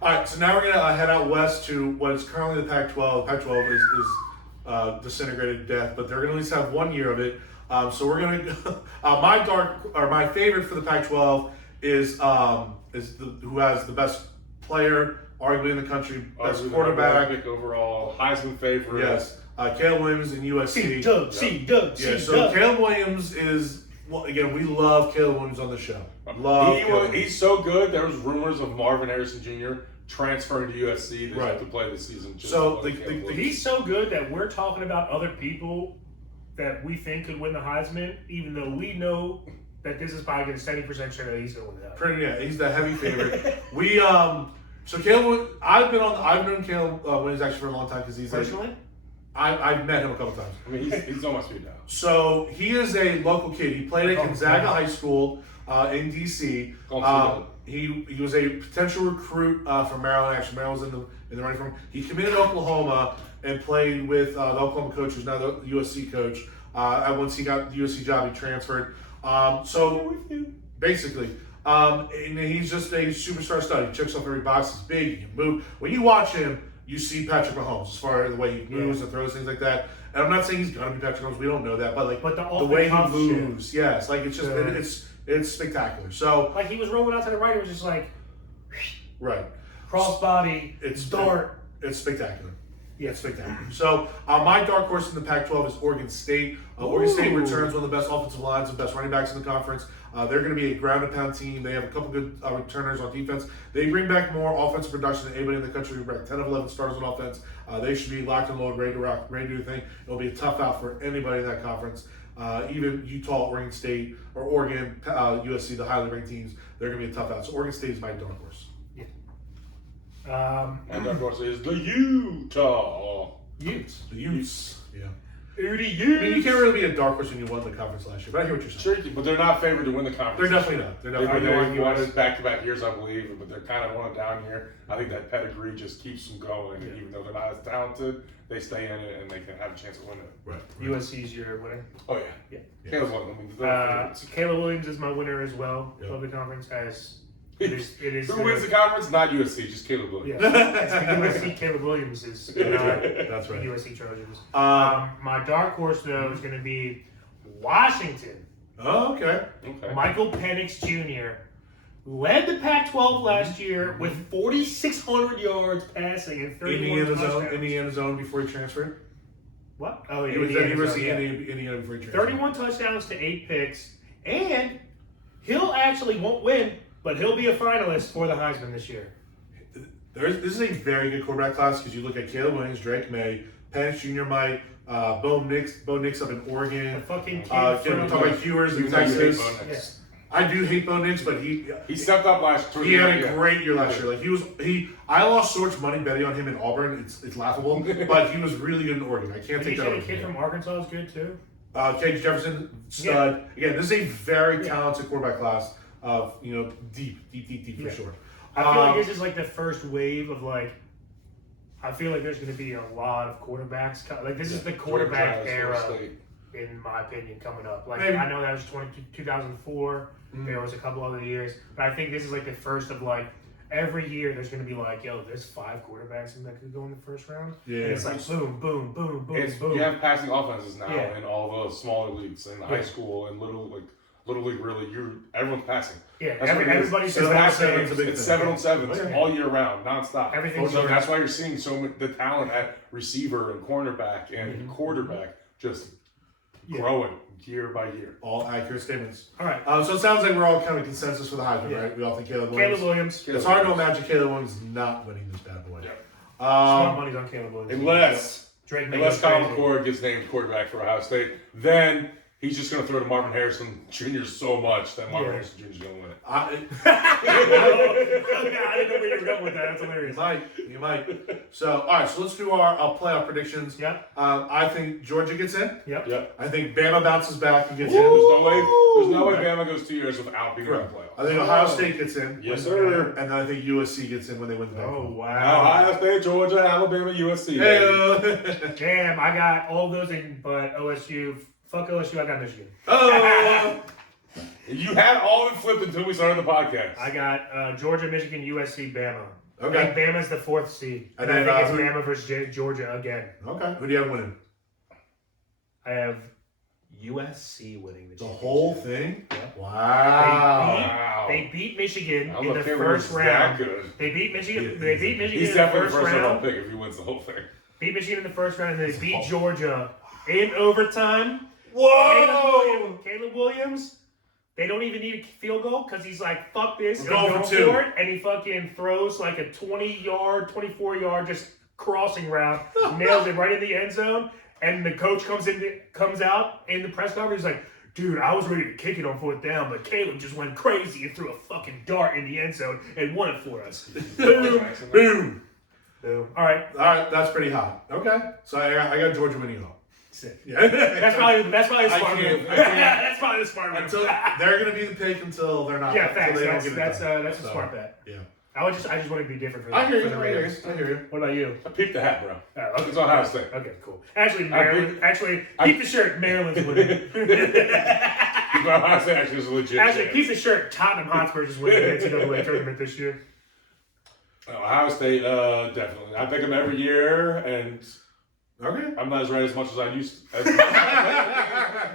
All right, so now we're gonna head out west to what is currently the Pac-12. Pac-12 is disintegrated to death, but they're gonna at least have 1 year of it. So we're gonna my favorite for the Pac-12 is who has the best player, arguably in the country, best quarterback, pick overall, Heisman favorite. Yes, Caleb Williams in USC. C-Dub. So Caleb Williams is. Well, again, we love Caleb Williams on the show. He's so good. There was rumors of Marvin Harrison Jr. transferring to USC to play this season. He's so good that we're talking about other people that we think could win the Heisman, even though we know that this is probably going to 70% sure that he's going to win that. He's the heavy favorite. So Caleb, I've known Caleb Williams actually for a long time because he's personally. I've met him a couple times. I mean, he's on my speed now. So he is a local kid. He played at Gonzaga High School in DC. He was a potential recruit from Maryland. Actually, Maryland was in the running for him. He committed to Oklahoma and played with the Oklahoma coach, who's now the USC coach. And once he got the USC job, he transferred. So basically, and he's just a superstar stud. He checks off every box. He's big. He can move. When you watch him, you see Patrick Mahomes as far as the way he moves and throws things like that. And I'm not saying he's gonna be Patrick Mahomes. We don't know that, but the way he moves, yes, like it's just it's spectacular. So like he was rolling out to the right, it was just like crossbody. It's dart. It's spectacular. Yeah, it's spectacular. So my dark horse in the Pac-12 is Oregon State. Oregon State returns one of the best offensive lines and best running backs in the conference. They're going to be a ground and pound team. They have a couple good returners on defense. They bring back more offensive production than anybody in the country. We bring 10 of 11 starters on offense. They should be locked and loaded, ready to rock, ready to do the thing. It'll be a tough out for anybody in that conference. Even Utah, Oregon State, or Oregon, USC, the highly ranked teams, they're going to be a tough out. So Oregon State is my dark horse. My dark horse is the Utah Utes. The Utes. Yeah. I mean, you can't really be a dark horse when you won the conference last year, but I hear what you're saying. Sure, but they're not favored to win the conference. They're definitely not. They've won it back-to-back years, I believe, but they're kind of on a down year. I think that pedigree just keeps them going, and even though they're not as talented, they stay in it and they can have a chance of winning it. Right. USC's your winner. Oh yeah. Caleb Williams. Caleb Williams is my winner as well of the conference. It is. Who wins the conference? Not USC, just Caleb Williams. Yeah, USC Caleb Williams is not that's right. USC Trojans. My dark horse though is going to be Washington. Oh, okay. Michael Penix Jr. led the Pac-12 last year with 4,600 yards passing and 31 touchdowns. In the end zone before he transferred. What? Oh, yeah. He was at Indiana, University of yeah. Indiana before he transferred. 31 touchdowns to 8 picks, and he'll actually won't win, but he'll be a finalist for the Heisman this year. This is a very good quarterback class because you look at Caleb Williams, Drake May, Penix Jr. might, Bo Nix up in Oregon. The fucking kid We from... talk about Hewers in You know you hate Texas. Bo Nix. I do hate Bo Nix, but He stepped up last year. he had a great year last year. Like I lost so much money betting on him in Auburn. It's laughable, but he was really good in Oregon. I can't Did you take that say away the kid from from him. Arkansas is good too? Cage Jefferson, stud. Again, this is a very talented quarterback class of deep for sure. I feel like this is like the first wave of like. I feel like there's going to be a lot of quarterbacks. Like this is the quarterback era, in my opinion, coming up. Like Maybe. I know that was 2004. There was a couple other years, but I think this is like the first of like every year. There's going to be like, yo, there's 5 quarterbacks that could go in the first round. Yeah, and it's like boom, boom, boom, boom, boom. You have passing offenses now Yeah. in all the smaller leagues, in high school and little league. Really, everyone's passing. Yeah, That's what it is. everybody's It's passing. passing. a big It's thing. 7-on-7s Okay. all year round, nonstop. Everything's So around. that's why you're seeing the talent at receiver and cornerback and quarterback just growing year by year. All accurate statements. All right, So it sounds like we're all kind of consensus for the Heisman, Yeah. right? We all think Caleb Williams. Caleb Williams. It's hard to imagine Caleb Williams not winning this bad boy. Yeah. Smart money's on Caleb Williams. Drake May Unless goes Colin crazy. McCord gets named quarterback for Ohio State, then he's just going to throw to Marvin Harrison Jr. so much that Marvin Harrison Jr. is going to win it. I didn't know where you were going with that. That's hilarious. You might. So, all right. So let's do our playoff predictions. Yep. I think Georgia gets in. Yep. I think Bama bounces back and gets There's in. no way Bama goes 2 years without being in the Correct. playoffs. I think Ohio State gets in. Yes, sir. And then I think USC gets in when they win the Oh Big wow. Ohio State, Georgia, Alabama, USC. Hey, Damn, I got all those in, but OSU. Fuck OSU. I got Michigan. oh. You had all of them flipped until we started the podcast. I got Georgia, Michigan, USC, Bama. Okay. I think Bama's the 4th seed. And And then, I think it's who- Bama versus Georgia again. Okay. Who do you have winning? I have USC winning The whole thing? Yep. Wow. Wow. They beat Michigan I in the love Caleb first Williams that round. good. They beat Michigan. Yeah, They beat Michigan He's in the definitely first the first overall round. pick if he wins the whole thing. Beat Michigan in the first round, and then they beat Georgia in overtime. Whoa! Caleb Williams. They don't even need a field goal because he's like, fuck this. We're I'm going for 2. for it, and he fucking throws like a 20-yard, 24-yard just crossing route, nails it right in the end zone, and the coach comes out in the press conference. He's like, dude, I was ready to kick it on 4th down, but Caleb just went crazy and threw a fucking dart in the end zone and won it for us. Boom. Boom. Boom. All right. All right, that's pretty hot. Okay. So I got Georgia winning it all. Sick. Yeah. That's probably a I smart can't- move. I can't- That's probably a smart move. Until they're gonna be the pick until they're not. Yeah, until facts. they don't get it That's done. a So, smart bet. Yeah. I just want to be different for the, I hear for you. the I hear Raiders. you. I hear you. What about you? I peeped the hat, bro. Oh, okay. It's Ohio State. Okay, cool. Actually, Maryland. Keep the shirt. Maryland's winning. Ohio State actually is a legit. Actually, chance. keep the shirt. Tottenham Hotspur is winning the NCAA tournament this year. Ohio State, definitely. I pick them every year, and Okay. I'm not as right as much as I used to.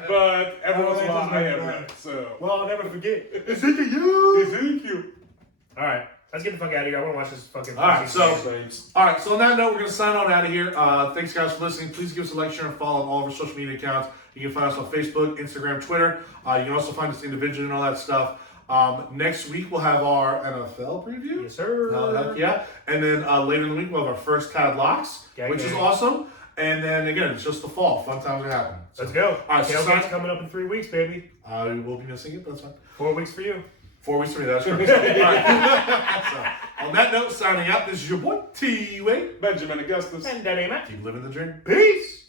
But every once in a while, I am right. So. Well, I'll never forget. Ezekiel. All right, let's get the fuck out of here. I want to watch this fucking. All right, so Saints. all right. So on that note, we're gonna sign on out of here. Thanks guys for listening. Please give us a like, share, and follow on all of our social media accounts. You can find us on Facebook, Instagram, Twitter. You can also find us individually and all that stuff. Next week we'll have our NFL preview. Yes, sir. Heck yeah. And then later in the week we'll have our first Tad Locks, Gang, which is gang. awesome. And then again, it's just the fall. Fun times are happening. So, Let's go. All right, so Tailgate's sign- coming up in 3 weeks, baby. I will be missing it, but that's fine. 4 weeks for you. 4 weeks for me, that's correct. All right. So, on that note, signing out, this is your boy, T-Wade. Benjamin Augustus. And DannyMatt. Keep living the dream. Peace.